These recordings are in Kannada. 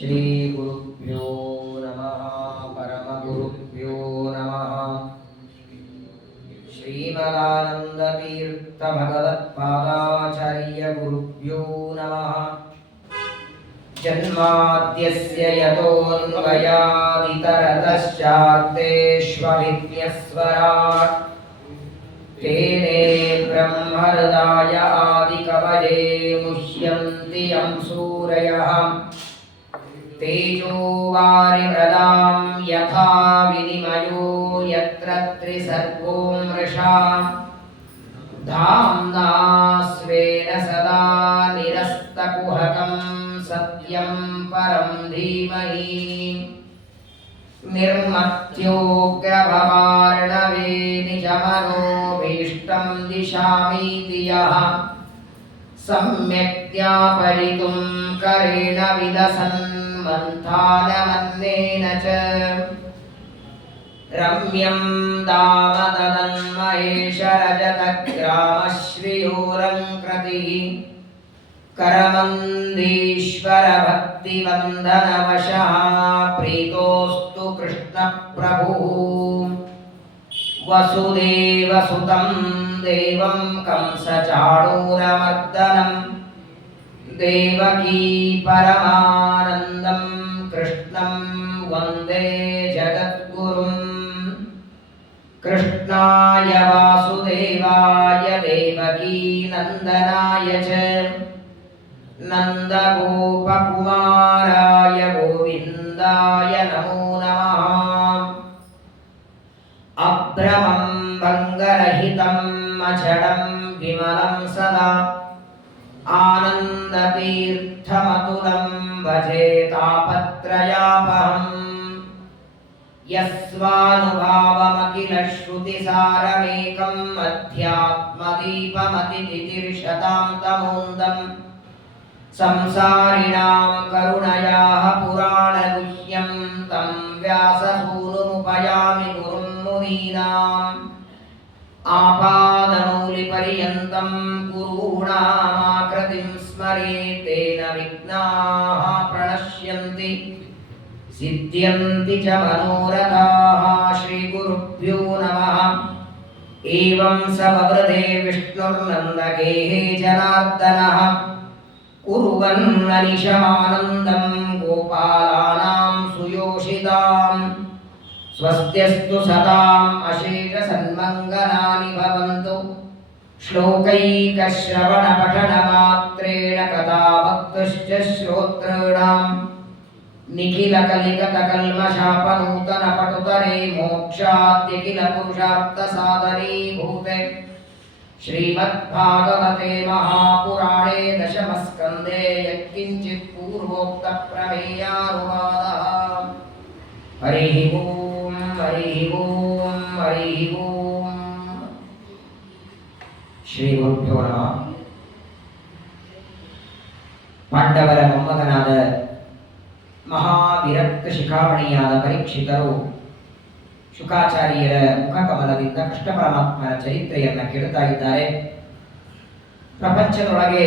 श्रीगुरुभ्यो नमः परमगुरुभ्यो नमः श्रीमदानन्दतीर्थभगवत्पादाचार्यगुरुभ्यो नमः जन्माद्यस्य यतोऽन्वयादितरतश्चार्तेष्वभिज्ञस्वराट् तेने ब्रह्महृदाय आदिकवये मुह्यन्ति यं सूरयः तेजो वारिमृदां यथा विनिमयो यत्र त्रिसर्गो मृषा धाम्ना स्वेन सदा निरस्तकुहकं सत्यं परं धीमहि निर्मत्योग्रभवार्णवे निजमनोभीष्टं दिशामीति यः सम्यक् ज्ञापयितुं करेण विलसन् मन्थानमन्नेन च रम्यं दामदनन्महेशरजतग्रामश्रियोरङ्कृतिः करमन्दीश्वरभक्तिबन्धनवशः प्रीतोऽस्तु कृष्णप्रभुः वसुदेवसुतं देवं कंसचाणूरमर्दनं देवकी परमानन्दं कृष्णं वन्दे जगद्गुरुं कृष्णाय वासुदेवाय देवकी नन्दनाय च नन्दगोपकुमाराय गोविन्दाय नमो नमः अभ्रमं भङ्गरहितम् अजडं विमलं सदा आनन्दतीर्थमतुलं भजे तापत्रयापहम् यस्वानुभावमखिलश्रुतिसारमेकम् अध्यात्मदीपमतितितिर्षतां तमोन्दम् संसारिणां करुणयाः पुराणगुह्यं तं व्याससूनुमुपयामि गुरुं मुनीनाम् आपादमौलिपर्यन्तं गुरूणामाकृतिं स्मरेत् तेन विघ्नाः प्रणश्यन्ति सिद्ध्यन्ति च मनोरथाः श्रीगुरुभ्यो नमः एवं सववृधे विष्णुर्नन्दगेः जनार्दनः कुर्वन्ननिशमानन्दं गोपालानां सुयोषितां स्वस्त्यस्तु सदाम् अशेषसन्मङ्गलानि भवन्तु श्लोकैकश्रवणपठनमात्रेण कथाभक्तुश्च श्रोतॄणां निखिलकलिकतकल्मषापनूतनपटुतरे मोक्षाद्यखिलपुरुषार्थसाधनीभूते श्रीमद्भागवते महापुराणे दशमस्कन्धे यत्किञ्चित् पूर्वोक्तप्रमेयानुवादः हरिः ओं हरिः ओं हरिः ओं श्रीगुरुभ्यो नमः ಪಾಂಡವರ ಮೊಮ್ಮಗನಾದ ಮಹಾವಿರಕ್ತ ಶಿಖಾಮಣಿಯಾದ ಪರೀಕ್ಷಿತರು ಶುಕಾಚಾರ್ಯರ ಮುಖಕಮಲದಿಂದ ಕೃಷ್ಣ ಪರಮಾತ್ಮನ ಚರಿತ್ರೆಯನ್ನು ಕೇಳುತ್ತಾ ಇದ್ದಾರೆ. ಪ್ರಪಂಚದೊಳಗೆ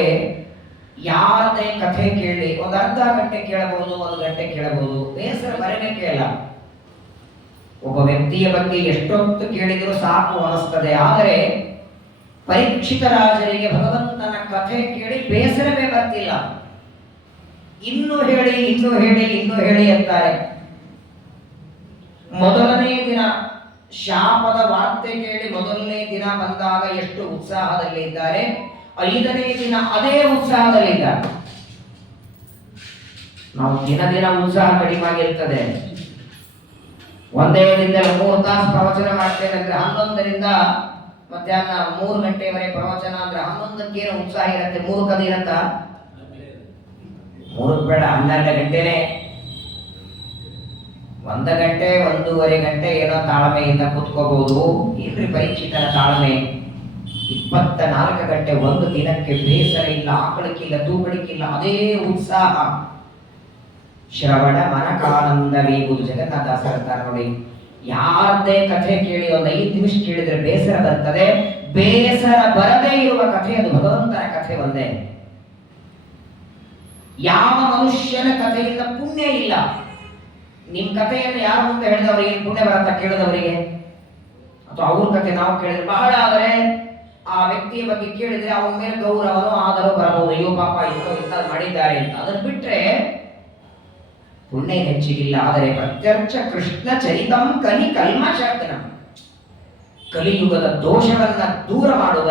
ಯಾರದೇ ಕಥೆ ಕೇಳಿ ಒಂದು ಅರ್ಧ ಗಂಟೆ ಕೇಳಬಹುದು, ಒಂದು ಗಂಟೆ ಕೇಳಬಹುದು, ಬೇಸರ ಬರನೇ ಕೇಳಲ್ಲ. ಒಬ್ಬ ವ್ಯಕ್ತಿಯ ಬಗ್ಗೆ ಎಷ್ಟೊತ್ತು ಕೇಳಿದರೂ ಸಾಕು ಅನಿಸ್ತದೆ. ಆದರೆ ಪರೀಕ್ಷಿತ ರಾಜರಿಗೆ ಭಗವಂತನ ಕಥೆ ಕೇಳಿ ಬೇಸರವೇ ಬರ್ತಿಲ್ಲ. ಇನ್ನೂ ಹೇಳಿ ಇನ್ನೂ ಹೇಳಿ ಇನ್ನೂ ಹೇಳಿ ಅಂತಾರೆ. ಮೊದಲನೇ ದಿನ ಶಾಪದ ವಾರ್ತೆ ಕೇಳಿ ಮೊದಲನೇ ದಿನ ಬಂದಾಗ ಎಷ್ಟು ಉತ್ಸಾಹದಲ್ಲಿದ್ದಾರೆ, 5ನೇ ದಿನ ಅದೇ ಉತ್ಸಾಹದಲ್ಲಿದ್ದಾರೆ. ನಾವು ದಿನ ದಿನ ಉತ್ಸಾಹ ಕಡಿಮೆ ಆಗಿರ್ತದೆ. ಒಂದೇ ದಿನದಲ್ಲಿ 3 ತಾಸು ಪ್ರವಚನ ಮಾಡ್ತೇನೆ ಅಂದ್ರೆ 11ರಿಂದ ಮಧ್ಯಾಹ್ನ 3 ಗಂಟೆವರೆಗೆ ಪ್ರವಚನ ಅಂದ್ರೆ 11ಕ್ಕೆ ಏನೋ ಉತ್ಸಾಹ ಇರುತ್ತೆ. 3 ಕದ ಇರತ್ತಾ? 3 ಬೇಡ, 12 ಗಂಟೆನೆ. 1 ಗಂಟೆ 1:30 ಗಂಟೆ ಏನೋ ತಾಳ್ಮೆಯಿಂದ ಕೂತ್ಕೋಬಹುದು. ಇಲ್ರಿ ಪರೀಕ್ಷಿತರ ತಾಳ್ಮೆ 24 ಗಂಟೆ, ಒಂದು ದಿನಕ್ಕೆ ಬೇಸರ ಇಲ್ಲ, ಆಕಳಿಕ್ಕಿಲ್ಲ, ತೂಕಡಿಕ್ಕಿಲ್ಲ, ಅದೇ ಉತ್ಸಾಹ. ಶ್ರವಣ ಮನಕಾನಂದವೀಗುವುದು. ಜಗನ್ನಾಥದಾಸರು ಅಂತಾರೆ ನೋಡಿ, ಯಾರದ್ದೇ ಕಥೆ ಕೇಳಿ ಒಂದು 5 ನಿಮಿಷ ಕೇಳಿದ್ರೆ ಬೇಸರ ಬರ್ತದೆ. ಬೇಸರ ಬರದೇ ಇರುವ ಕಥೆ ಅದು ಭಗವಂತನ ಕಥೆ ಒಂದೇ. ಯಾವ ಮನುಷ್ಯನ ಕಥೆಯಿಂದ ಪುಣ್ಯ ಇಲ್ಲ. ನಿಮ್ ಕಥೆಯನ್ನು ಯಾರ ಮುಂದೆ ಹೇಳಿದವರಿಗೆ ಏನು ಪುಣ್ಯ ಬರತ್ತ ಕೇಳಿದವರಿಗೆ? ಅಥವಾ ಅವ್ರ ಕಥೆ ನಾವು ಕೇಳಿದ್ರೆ ಬಹಳ ಆದರೆ ಆ ವ್ಯಕ್ತಿಯ ಬಗ್ಗೆ ಕೇಳಿದ್ರೆ ಅವನ ಮೇಲೆ ಗೌರವನೋ ಆದರೂ ಬರಬಹುದು. ಅಯ್ಯೋ ಪಾಪ ಇಂಥದ್ದು ಮಾಡಿದ್ದಾರೆ ಅಂತ. ಅದನ್ನು ಬಿಟ್ರೆ ಪುಣ್ಯ ಹೆಚ್ಚಿಗಿಲ್ಲ. ಆದರೆ ಪ್ರತ್ಯರ್ಚ ಕೃಷ್ಣ ಚರಿತಂ ಕಲಿ ಕಲ್ಮಶಾತನ, ಕಲಿಯುಗದ ದೋಷವನ್ನ ದೂರ ಮಾಡುವ,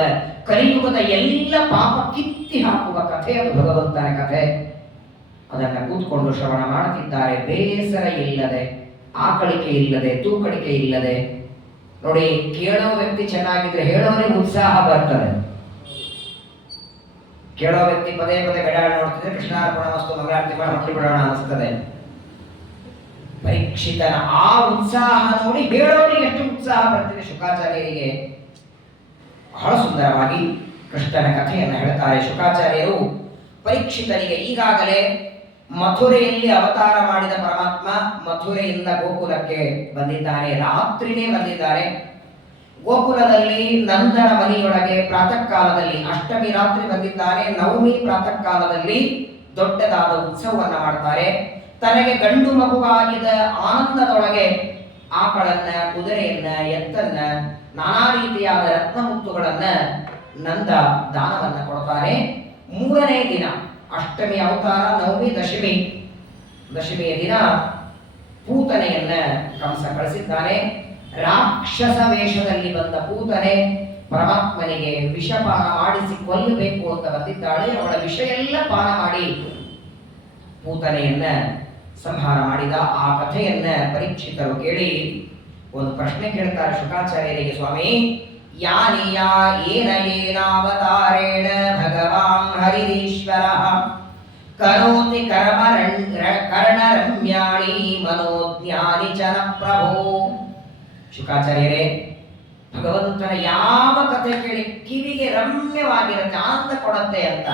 ಕಲಿಯುಗದ ಎಲ್ಲ ಪಾಪ ಕಿತ್ತಿ ಹಾಕುವ ಕಥೆ ಅದು ಭಗವಂತನ ಕಥೆ. ಅದನ್ನ ಕೂತ್ಕೊಂಡು ಶ್ರವಣ ಮಾಡುತ್ತಿದ್ದಾರೆ, ಬೇಸರ ಇಲ್ಲದೆ, ಆಕಳಿಕೆ ಇಲ್ಲದೆ, ತೂಕಡಿಕೆ ಇಲ್ಲದೆ. ನೋಡಿ, ಕೇಳೋ ವ್ಯಕ್ತಿ ಚೆನ್ನಾಗಿದ್ರೆ ಹೇಳೋರಿಗೆ ಉತ್ಸಾಹ ಬರ್ತದೆ. ಕೇಳೋ ವ್ಯಕ್ತಿ ಪದೇ ಪದೇ ಗಡಾಳ ನೋಡ್ತಿದ್ರೆ ಕೃಷ್ಣಾರ್ಪಣ ವಸ್ತು ಮಂಗಳಾರತಿ ಮಾಡಿ ಮಕ್ಕಳು ಬಿಡೋಣ ಅನಿಸ್ತದೆ. ಪರೀಕ್ಷಿತನ ಆ ಉತ್ಸಾಹ ನೋಡಿ ಹೇಳೋರಿಗೆ ಎಷ್ಟು ಉತ್ಸಾಹ ಬರ್ತದೆ. ಶುಕಾಚಾರ್ಯರಿಗೆ ಬಹಳ ಸುಂದರವಾಗಿ ಕೃಷ್ಣನ ಕಥೆಯನ್ನು ಹೇಳ್ತಾರೆ ಶುಕಾಚಾರ್ಯರು. ಪರೀಕ್ಷಿತನಿಗೆ ಈಗಾಗಲೇ ಮಥುರೆಯಲ್ಲಿ ಅವತಾರ ಮಾಡಿದ ಪರಮಾತ್ಮ ಮಥುರೆಯಿಂದ ಗೋಕುಲಕ್ಕೆ ಬಂದಿದ್ದಾನೆ. ರಾತ್ರಿನೇ ಬಂದಿದ್ದಾರೆ. ಗೋಕುಲದಲ್ಲಿ ನಂದನ ಮನೆಯೊಳಗೆ ಪ್ರಾತಃ ಕಾಲದಲ್ಲಿ ಅಷ್ಟಮಿ ರಾತ್ರಿ ಬಂದಿದ್ದಾನೆ. ನವಮಿ ಪ್ರಾತಃ ಕಾಲದಲ್ಲಿ ದೊಡ್ಡದಾದ ಉತ್ಸವವನ್ನು ಮಾಡ್ತಾರೆ. ತನಗೆ ಗಂಡು ಮಗುವಾಗಿದ ಆನಂದದೊಳಗೆ ಆಕಳನ್ನ, ಕುದುರೆಯನ್ನ, ಎತ್ತನ್ನ, ನಾನಾ ರೀತಿಯಾದ ರತ್ನಮುತ್ತುಗಳನ್ನ ನಂದ ದಾನವನ್ನ ಕೊಡ್ತಾನೆ. 3ನೇ ದಿನ ಅಷ್ಟಮಿ ಅವತಾರ, ನವಮಿ, ದಶಮಿಯ ದಿನ ಪೂತನೆಯನ್ನ ಕಂಸ ಕಳಿಸಿದ್ದಾನೆ. ರಾಕ್ಷಸ ವೇಷದಲ್ಲಿ ಬಂದ ಪೂತನೆ ಪರಮಾತ್ಮನಿಗೆ ವಿಷಪಾನ ಮಾಡಿಸಿ ಕೊಲ್ಲಬೇಕು ಅಂತ ಬಂದಿದ್ದಾಳೆ. ಅವಳ ವಿಷ ಎಲ್ಲ ಪಾನ ಮಾಡಿ ಪೂತನೆಯನ್ನ ಸಂಹಾರ ಮಾಡಿದ ಆ ಕಥೆಯನ್ನ ಪರೀಕ್ಷಿತರು ಕೇಳಿ ಒಂದು ಪ್ರಶ್ನೆ ಕೇಳ್ತಾರೆ ಶುಕಾಚಾರ್ಯರಿಗೆ. ಸ್ವಾಮಿ, ಯಾನಿಯಾ ಏನ ಏನಾವತಾರೇಣ ಭಗವಾನ್ ಹರಿರೀಶ್ವರ ಕರೋತಿ ಕರ್ಣರಮ್ಯಾಣಿ ಮನೋಜ್ಞಾನಿ ಚನ ಪ್ರಭೋ. ಶುಕಾಚಾರ್ಯರೇ, ಭಗವಂತನ ಯಾವ ಕಥೆ ಕೇಳಿ ಕಿವಿಗೆ ರಮ್ಯವಾಗಿರುತ್ತೆ, ಆನಂದ ಕೊಡುತ್ತೆ ಅಂತ.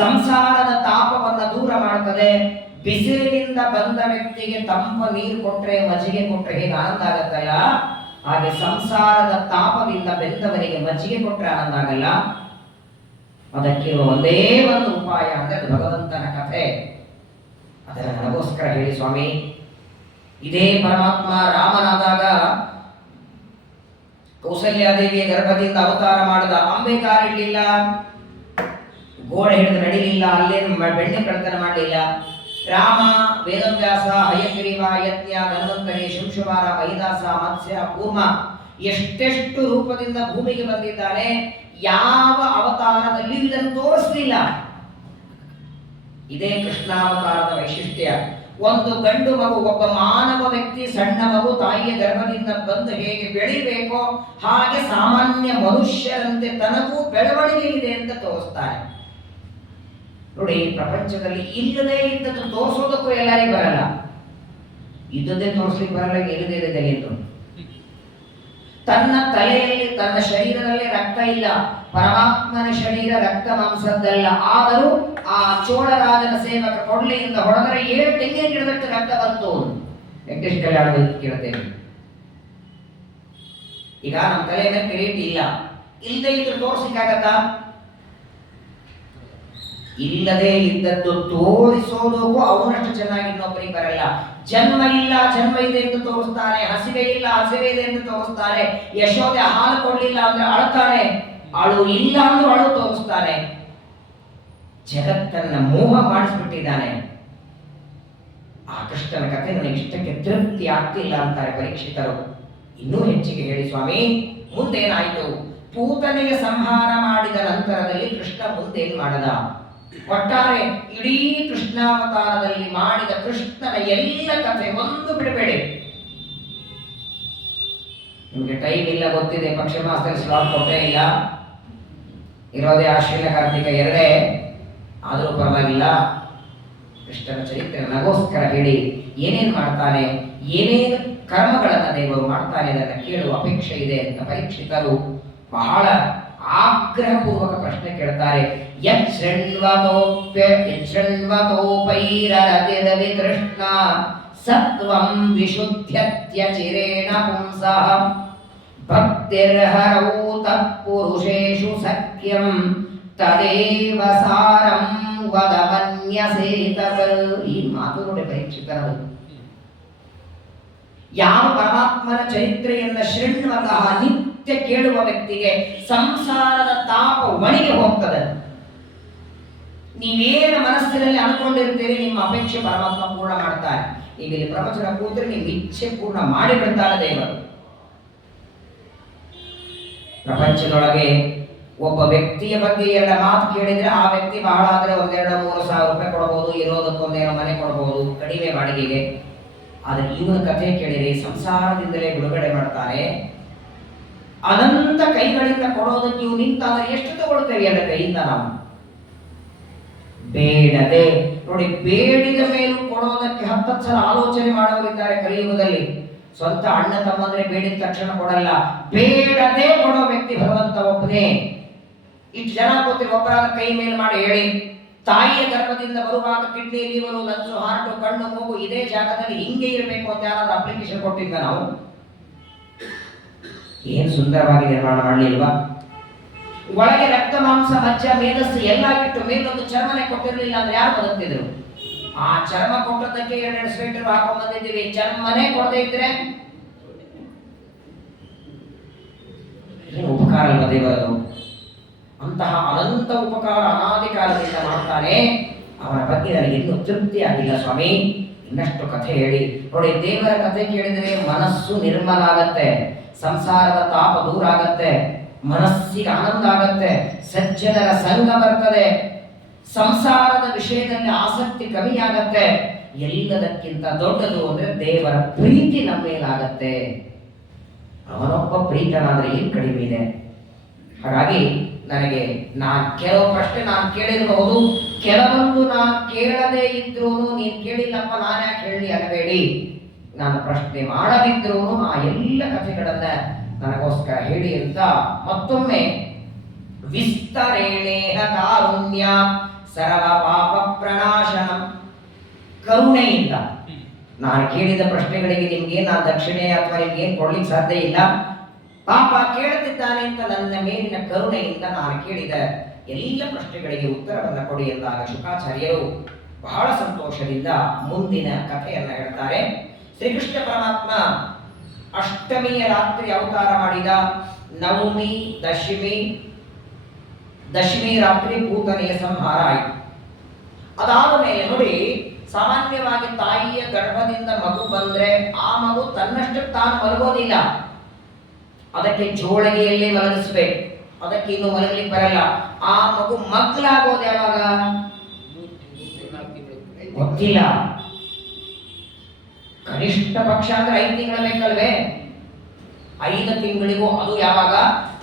ಸಂಸಾರದ ತಾಪವನ್ನು ದೂರ ಮಾಡ್ತದೆ. ಬಿಸಿಲಿನಿಂದ ಬಂದ ವ್ಯಕ್ತಿಗೆ ತಂಪ ನೀರು ಕೊಟ್ರೆ, ಮಜ್ಜಿಗೆ ಕೊಟ್ರೆ ಹೇಗೆ ಆನಂದ ಆಗತ್ತಲ್ಲ, ಹಾಗೆ ಸಂಸಾರದ ತಾಪದಿಂದ ಬೆಂದವನಿಗೆ ಮಜ್ಜಿಗೆ ಕೊಟ್ರೆ ಆನಂದ ಆಗಲ್ಲ. ಅದಕ್ಕಿರುವ ಒಂದೇ ಒಂದು ಉಪಾಯ ಅಂದ್ರೆ ಅದು ಭಗವಂತನ ಕಥೆ. ಅದನ್ನು ನನಗೋಸ್ಕರ ಹೇಳಿ ಸ್ವಾಮಿ. ಇದೇ ಪರಮಾತ್ಮ ರಾಮನಾದಾಗ ಕೌಸಲ್ಯಾದೇವಿಯ ಗರ್ಭದಿಂದ ಅವತಾರ ಮಾಡಿದ. ಅಂಬೆಗಾರಿಡ್ಲಿಲ್ಲ, ಗೋಡೆ ಹಿಡಿದು ನಡಿಲಿಲ್ಲ, ಅಲ್ಲೇನು ಬೆಣ್ಣೆ ಕಳ್ತನ ಮಾಡಲಿಲ್ಲ. ರಾಮ, ವೇದವ್ಯಾಸ, ಹಯಗ್ರೀವ, ಯಜ್ಞ, ಧನ್ವಂತರಿ, ಶುಂಶುಮಾರ, ಮಹಿದಾಸ, ಮತ್ಸ್ಯ, ಕೂರ್ಮ ಎಷ್ಟೆಷ್ಟು ರೂಪದಿಂದ ಭೂಮಿಗೆ ಬಂದಿದ್ದಾನೆ. ಯಾವ ಅವತಾರದಲ್ಲಿ ಇದನ್ನು ತೋರಿಸಲಿಲ್ಲ. ಇದೇ ಕೃಷ್ಣಾವತಾರದ ವೈಶಿಷ್ಟ್ಯ. ಒಂದು ಗಂಡು ಮಗು, ಒಬ್ಬ ಮಾನವ ವ್ಯಕ್ತಿ, ಸಣ್ಣ ಮಗು ತಾಯಿಯ ಗರ್ಭದಿಂದ ಬಂದು ಹೇಗೆ ಬೆಳಿಬೇಕೋ ಹಾಗೆ ಸಾಮಾನ್ಯ ಮನುಷ್ಯರಂತೆ ತನಗೂ ಬೆಳವಣಿಗೆ ಇದೆ ಅಂತ ತೋರಿಸ್ತಾರೆ. ನೋಡಿ, ಪ್ರಪಂಚದಲ್ಲಿ ಇಲ್ಲದೇ ಇದ್ದದ್ದು ತೋರಿಸೋದಕ್ಕೂ ಎಲ್ಲರಿಗೂ ಬರಲ್ಲ. ಇದ್ದದ್ದೇ ತೋರಿಸ್ಲಿಕ್ಕೆ ಬರಲ್ಲ, ಇಲ್ಲದೇ ಇದೆ ಎಂದು. ತನ್ನ ತಲೆಯಲ್ಲಿ, ತನ್ನ ಶರೀರದಲ್ಲಿ ರಕ್ತ ಇಲ್ಲ. ಪರಮಾತ್ಮನ ಶರೀರ ರಕ್ತ ಮಾಂಸದ್ದಲ್ಲ. ಆದರೂ ಆ ಚೋಳರಾಜನ ಸೇವಕ ಕೊಡ್ಲಿಯಿಂದ ಹೊಡೆದರೆ 7 ತೆಂಗಿನ ಗಿಡದಷ್ಟು ರಕ್ತ ಬಂತು. ವೆಂಕಟೇಶ್ ಕಲ್ಯಾಣ ಕೇಳ್ತೇವೆ. ಈಗ ನಮ್ಮ ತಲೆ ಮೇಲೆ ಕಿರೀಟ ಇಲ್ಲ, ಇಲ್ಲದೆ ಇದ್ರೆ ತೋರಿಸ್ಲಿಕ್ಕಾಗತ್ತಾ? ಇಲ್ಲದೆ ಇದ್ದದ್ದು ತೋರಿಸೋದಕ್ಕೂ ಅವನಷ್ಟು ಚೆನ್ನಾಗಿ ಇನ್ನೊಬ್ಬರಿಗೆ ಬರಲ್ಲ. ಜನ್ಮ ಇಲ್ಲ, ಜನ್ಮ ಇದೆ ಎಂದು ತೋರಿಸ್ತಾನೆ. ಹಸಿವೆ ಇಲ್ಲ, ಹಸಿವೆ ಇದೆ ಎಂದು ತೋರಿಸ್ತಾನೆ. ಯಶೋದೆ ಹಾಲು ಕೊಡ್ಲಿಲ್ಲ ಅಂದ್ರೆ ಅಳ್ತಾನೆ, ಅಳು ಇಲ್ಲ ಅಂದ್ರೂ ಅಳು ತೋರಿಸ್ತಾನೆ. ಜಗತ್ತನ್ನ ಮೋಹ ಮಾಡಿಸ್ಬಿಟ್ಟಿದ್ದಾನೆ. ಆ ಕೃಷ್ಣನ ಕಥೆ ನನಗೆ ಇಷ್ಟಕ್ಕೆ ತೃಪ್ತಿ ಆಗ್ತಿಲ್ಲ ಅಂತಾರೆ ಪರೀಕ್ಷಿತರು. ಇನ್ನೂ ಹೆಚ್ಚಿಗೆ ಹೇಳಿ ಸ್ವಾಮಿ, ಮುಂದೇನಾಯಿತು? ಪೂತನೆಗೆ ಸಂಹಾರ ಮಾಡಿದ ನಂತರದಲ್ಲಿ ಕೃಷ್ಣ ಮುಂದೇನ್ ಮಾಡದ? ಒಟ್ಟಾರೆ ಇಡೀ ಕೃಷ್ಣಾವತಾರದಲ್ಲಿ ಮಾಡಿದ ಕೃಷ್ಣನ ಎಲ್ಲ ಕಥೆ ಒಂದು ಬಿಡಬೇಡಿ. ನಿಮಗೆ ಟೈಮ್ ಇಲ್ಲ ಗೊತ್ತಿದೆ, ಪಕ್ಷ ಮಾಸದಲ್ಲಿ ಸ್ಲಾಟ್ ಕೊಟ್ಟೇ ಇಲ್ಲ, ಇರೋದೇ ಆಶ್ವಿನ ಕಾರ್ತಿಕ ಎರಡೇ, ಆದರೂ ಪರವಾಗಿಲ್ಲ. ಕೃಷ್ಣನ ಚರಿತ್ರೆ ನನಗೋಸ್ಕರ ಹೇಳಿ, ಏನೇನು ಮಾಡ್ತಾನೆ, ಏನೇನು ಕರ್ಮಗಳನ್ನು ದೇವರು ಮಾಡ್ತಾನೆ ಅದನ್ನು ಕೇಳುವ ಅಪೇಕ್ಷೆ ಇದೆ ಅಂತ ಪರೀಕ್ಷಿತರು ಬಹಳ ಆಗ್ರಹಪೂರ್ವಕ ಪ್ರಶ್ನೆ ಕೇಳ್ತಾರೆ. ಯಚ್ಛೃಣ್ವತೋಪೈರರತಿರವಿ ಕೃಷ್ಣ ಸತ್ವಂ ವಿಶುದ್ಧ್ಯತ್ಯಚಿರೇಣ ಪುಂಸಃ ಭಕ್ತಿರ್ಹರೌ ತತ್ಪುರುಷೇಷು ಸಖ್ಯಂ ತದೇವ ಸಾರಂ ವದ ಮನ್ಯಸೇ ತತ್. ಈ ಮಾತು ನೋಡಿ ಪರೀಕ್ಷಿತರದು. ಯಾವ ಪರಮಾತ್ಮನ ಚರಿತ್ರೆಯನ್ನ ಶೃಣ್ವತಃ ನಿತ್ಯ ಕೇಳುವ ವ್ಯಕ್ತಿಗೆ ಸಂಸಾರದ ತಾಪ ಒಣಗಿ ಹೋಗ್ತದೆ. ನೀವೇನು ಮನಸ್ಸಿನಲ್ಲಿ ಅನ್ಕೊಂಡಿರ್ತೀರಿ ನಿಮ್ಮ ಅಪೇಕ್ಷೆ ಪರಮಾತ್ಮ ಪೂರ್ಣ ಮಾಡ್ತಾರೆ. ಈಗ ಇಲ್ಲಿ ಪ್ರವಚನ ಕೂತ್ರೆ ನಿಮ್ಮ ಇಚ್ಛೆ ಪೂರ್ಣ ಮಾಡಿಬಿಡ್ತಾರೆ ದೇವರು. ಪ್ರಪಂಚದೊಳಗೆ ಒಬ್ಬ ವ್ಯಕ್ತಿಯ ಬಗ್ಗೆ ಎಲ್ಲ ಮಾತು ಕೇಳಿದ್ರೆ ಆ ವ್ಯಕ್ತಿ ಬಹಳ ಆದ್ರೆ 1-2-3 ಸಾವಿರ ರೂಪಾಯಿ ಕೊಡಬಹುದು, ಇರೋದಕ್ಕೊಂದೇನೋ ಮನೆ ಕೊಡಬಹುದು ಕಡಿಮೆ ಬಾಡಿಗೆಗೆ. ಆದರೆ ಇವನ ಕಥೆ ಕೇಳಿದ್ರೆ ಸಂಸಾರದಿಂದಲೇ ಬಿಡುಗಡೆ ಮಾಡ್ತಾನೆ. ಅನಂತ ಕೈಗಳಿಂದ ಕೊಡೋದಕ್ಕೆ ಇವು ನಿಂತಾದ್ರೆ ಎಷ್ಟು ತಗೊಳ್ತೇವೆ ಅಲ್ಲ ಕೈಯಿಂದ ನಾವು. ಬೇಡದೆ ನೋಡಿ, ಬೇಡಿದ ಮೇಲೂ ಕೊಡೋದಕ್ಕೆ 10 ಸಲ ಆಲೋಚನೆ ಮಾಡೋರಿದ್ದಾರೆ ಕಲಿಯುಗದಲ್ಲಿ. ಸ್ವಂತ ಅಣ್ಣ ತಮ್ಮಂದ್ರೆ ಬೇಡಿದ ತಕ್ಷಣ ಕೊಡಲ್ಲ, ಬೇಡದೆ ಕೊಡೋ ವ್ಯಕ್ತಿ ಭಗವಂತ ಒಬ್ಬನೇ. ಇಷ್ಟು ಜನ ಕೂತಿರು, ಒಬ್ಬರಾದ ಕೈ ಮೇಲೆ ಮಾಡಿ ಹೇಳಿ. ತಾಯಿಯ ಗರ್ಭದಿಂದ ಬರುವಾಗ ಕಿಡ್ನಿ, ಲಿವರು, ಲಂಗ್ಸು, ಹಾರ್ಟು, ಕಣ್ಣು, ಮೂಗು ಇದೇ ಜಾಗದಲ್ಲಿ ಹಿಂಗೆ ಇರಬೇಕು ಅಂತ ಯಾರಾದ್ರೂ ಅಪ್ಲಿಕೇಶನ್ ಕೊಟ್ಟಿದ್ದ ನಾವು? ಏನು ಸುಂದರವಾಗಿ ನಿರ್ಮಾಣ ಮಾಡಲಿಲ್ವಾ? ಒಳಗೆ ರಕ್ತ, ಮಾಂಸ, ಮಜ್ಜ, ಮೇಧಸ್ಸು ಎಲ್ಲ ಬಿಟ್ಟು ಮೇಲೊಂದು ಚರ್ಮನೆ ಕೊಟ್ಟಿರಲಿಲ್ಲ ಅಂದ್ರೆ ಯಾರು ಬದುಕ್ತಿದ್ರು? ಆ ಚರ್ಮ ಕೊಟ್ಟದಕ್ಕೆ 2 ಸ್ವೆಟರ್ ಹಾಕೊಂಡ್ ಬಂದಿದ್ದೀವಿ. ಚರ್ಮನೆ ಕೊಡದೇ ಇದ್ರೆ ಏನು ಉಪಕಾರ ಅಲ್ವ ದೇವರದು? ಅಂತಹ ಅನಂತ ಉಪಕಾರ ಅನಾದಿ ಕಾಲದಿಂದ ಮಾಡ್ತಾನೆ. ಅವನ ಬಗ್ಗೆ ನನಗೆ ಇನ್ನೂ ತೃಪ್ತಿ ಆಗಿಲ್ಲ ಸ್ವಾಮಿ, ಇನ್ನಷ್ಟು ಕಥೆ ಹೇಳಿ. ನೋಡಿ, ದೇವರ ಕಥೆ ಕೇಳಿದರೆ ಮನಸ್ಸು ನಿರ್ಮಲ ಆಗತ್ತೆ, ಸಂಸಾರದ ತಾಪ ದೂರ ಆಗತ್ತೆ, ಮನಸ್ಸಿಗೆ ಆನಂದ ಆಗತ್ತೆ, ಸಜ್ಜನರ ಸಂಘ ಬರ್ತದೆ, ಸಂಸಾರದ ವಿಷಯದಲ್ಲಿ ಆಸಕ್ತಿ ಕಮ್ಮಿಯಾಗತ್ತೆ. ಎಲ್ಲದಕ್ಕಿಂತ ದೊಡ್ಡದು ಅಂದ್ರೆ ದೇವರ ಪ್ರೀತಿ ನಮ್ಮ ಮೇಲಾಗತ್ತೆ. ಅವನೊಬ್ಬ ಪ್ರೀತನಾದ್ರೆ ಏನು ಕಡಿಮೆ ಇದೆ? ಹಾಗಾಗಿ ನನಗೆ ಕೆಲವು ಪ್ರಶ್ನೆ ನಾನು ಕೇಳಿರಬಹುದು, ಕೆಲವೊಂದು ನಾನು ಕೇಳದೇ ಇದ್ರೂ ನೀನು ಕೇಳಿಲ್ಲಪ್ಪ ನಾನು ಯಾಕೆ ಹೇಳಿ ಅನಬೇಡಿ. ನಾನು ಪ್ರಶ್ನೆ ಮಾಡದಿದ್ರೂ ಆ ಎಲ್ಲ ಕಥೆಗಳನ್ನ ನನಗೋಸ್ಕರ ಹೇಳಿ ಅಂತ ಮತ್ತೊಮ್ಮೆ ವಿಸ್ತರೇಣೇಹ ಕಾರುಣ್ಯ ಸರ್ವ ಪಾಪ ಪ್ರಣಾಶನ, ಕರುಣೆಯಿಂದ ನಾನು ಕೇಳಿದ ಪ್ರಶ್ನೆಗಳಿಗೆ ನಿಮ್ಗೆ ನಾನು ದಕ್ಷಿಣೆ ಅಥವಾ ನಿಮ್ಗೇನು ಕೊಡ್ಲಿಕ್ಕೆ ಸಾಧ್ಯ ಇಲ್ಲ. ಪಾಪ ಕೇಳುತ್ತಿದ್ದಾನೆ ಅಂತ ನನ್ನ ಮೇಲಿನ ಕರುಣೆಯಿಂದ ನಾನು ಕೇಳಿದ ಎಲ್ಲ ಪ್ರಶ್ನೆಗಳಿಗೆ ಉತ್ತರವನ್ನು ಕೊಡಿ ಎಂದಾಗ ಶುಕಾಚಾರ್ಯರು ಬಹಳ ಸಂತೋಷದಿಂದ ಮುಂದಿನ ಕಥೆಯನ್ನು ಹೇಳ್ತಾರೆ. ಶ್ರೀಕೃಷ್ಣ ಪರಮಾತ್ಮ ಅಷ್ಟಮಿಯ ರಾತ್ರಿ ಅವತಾರ ಮಾಡಿದ. ನವಮಿ, ದಶಮಿ ರಾತ್ರಿ ಭೂತನೆಯ ಸಂಹಾರ ಆಯಿತು. ಅದಾದ ಮೇಲೆ ನೋಡಿ, ಸಾಮಾನ್ಯವಾಗಿ ತಾಯಿಯ ಗರ್ಭದಿಂದ ಮಗು ಬಂದ್ರೆ ಆ ಮಗು ತನ್ನಷ್ಟಕ್ಕೆ ತಾನು ಮಲಗೋದಿಲ್ಲ, ಅದಕ್ಕೆ ಜೋಳಗೆಯಲ್ಲೇ ಮಲಗಿಸ್ಬೇಕು, ಅದಕ್ಕೆ ಇನ್ನು ಮಲಗಲಿಕ್ಕೆ ಬರಲ್ಲ. ಆ ಮಗು ಮಕ್ಕಳಾಗೋದು ಯಾವಾಗ ಗೊತ್ತಿಲ್ಲ. ಕನಿಷ್ಠ ಪಕ್ಷ ಅಂದ್ರೆ 5 ತಿಂಗಳು ಬೇಕಲ್ವೇ? 5 ತಿಂಗಳಿಗೂ, ಅದು ಯಾವಾಗ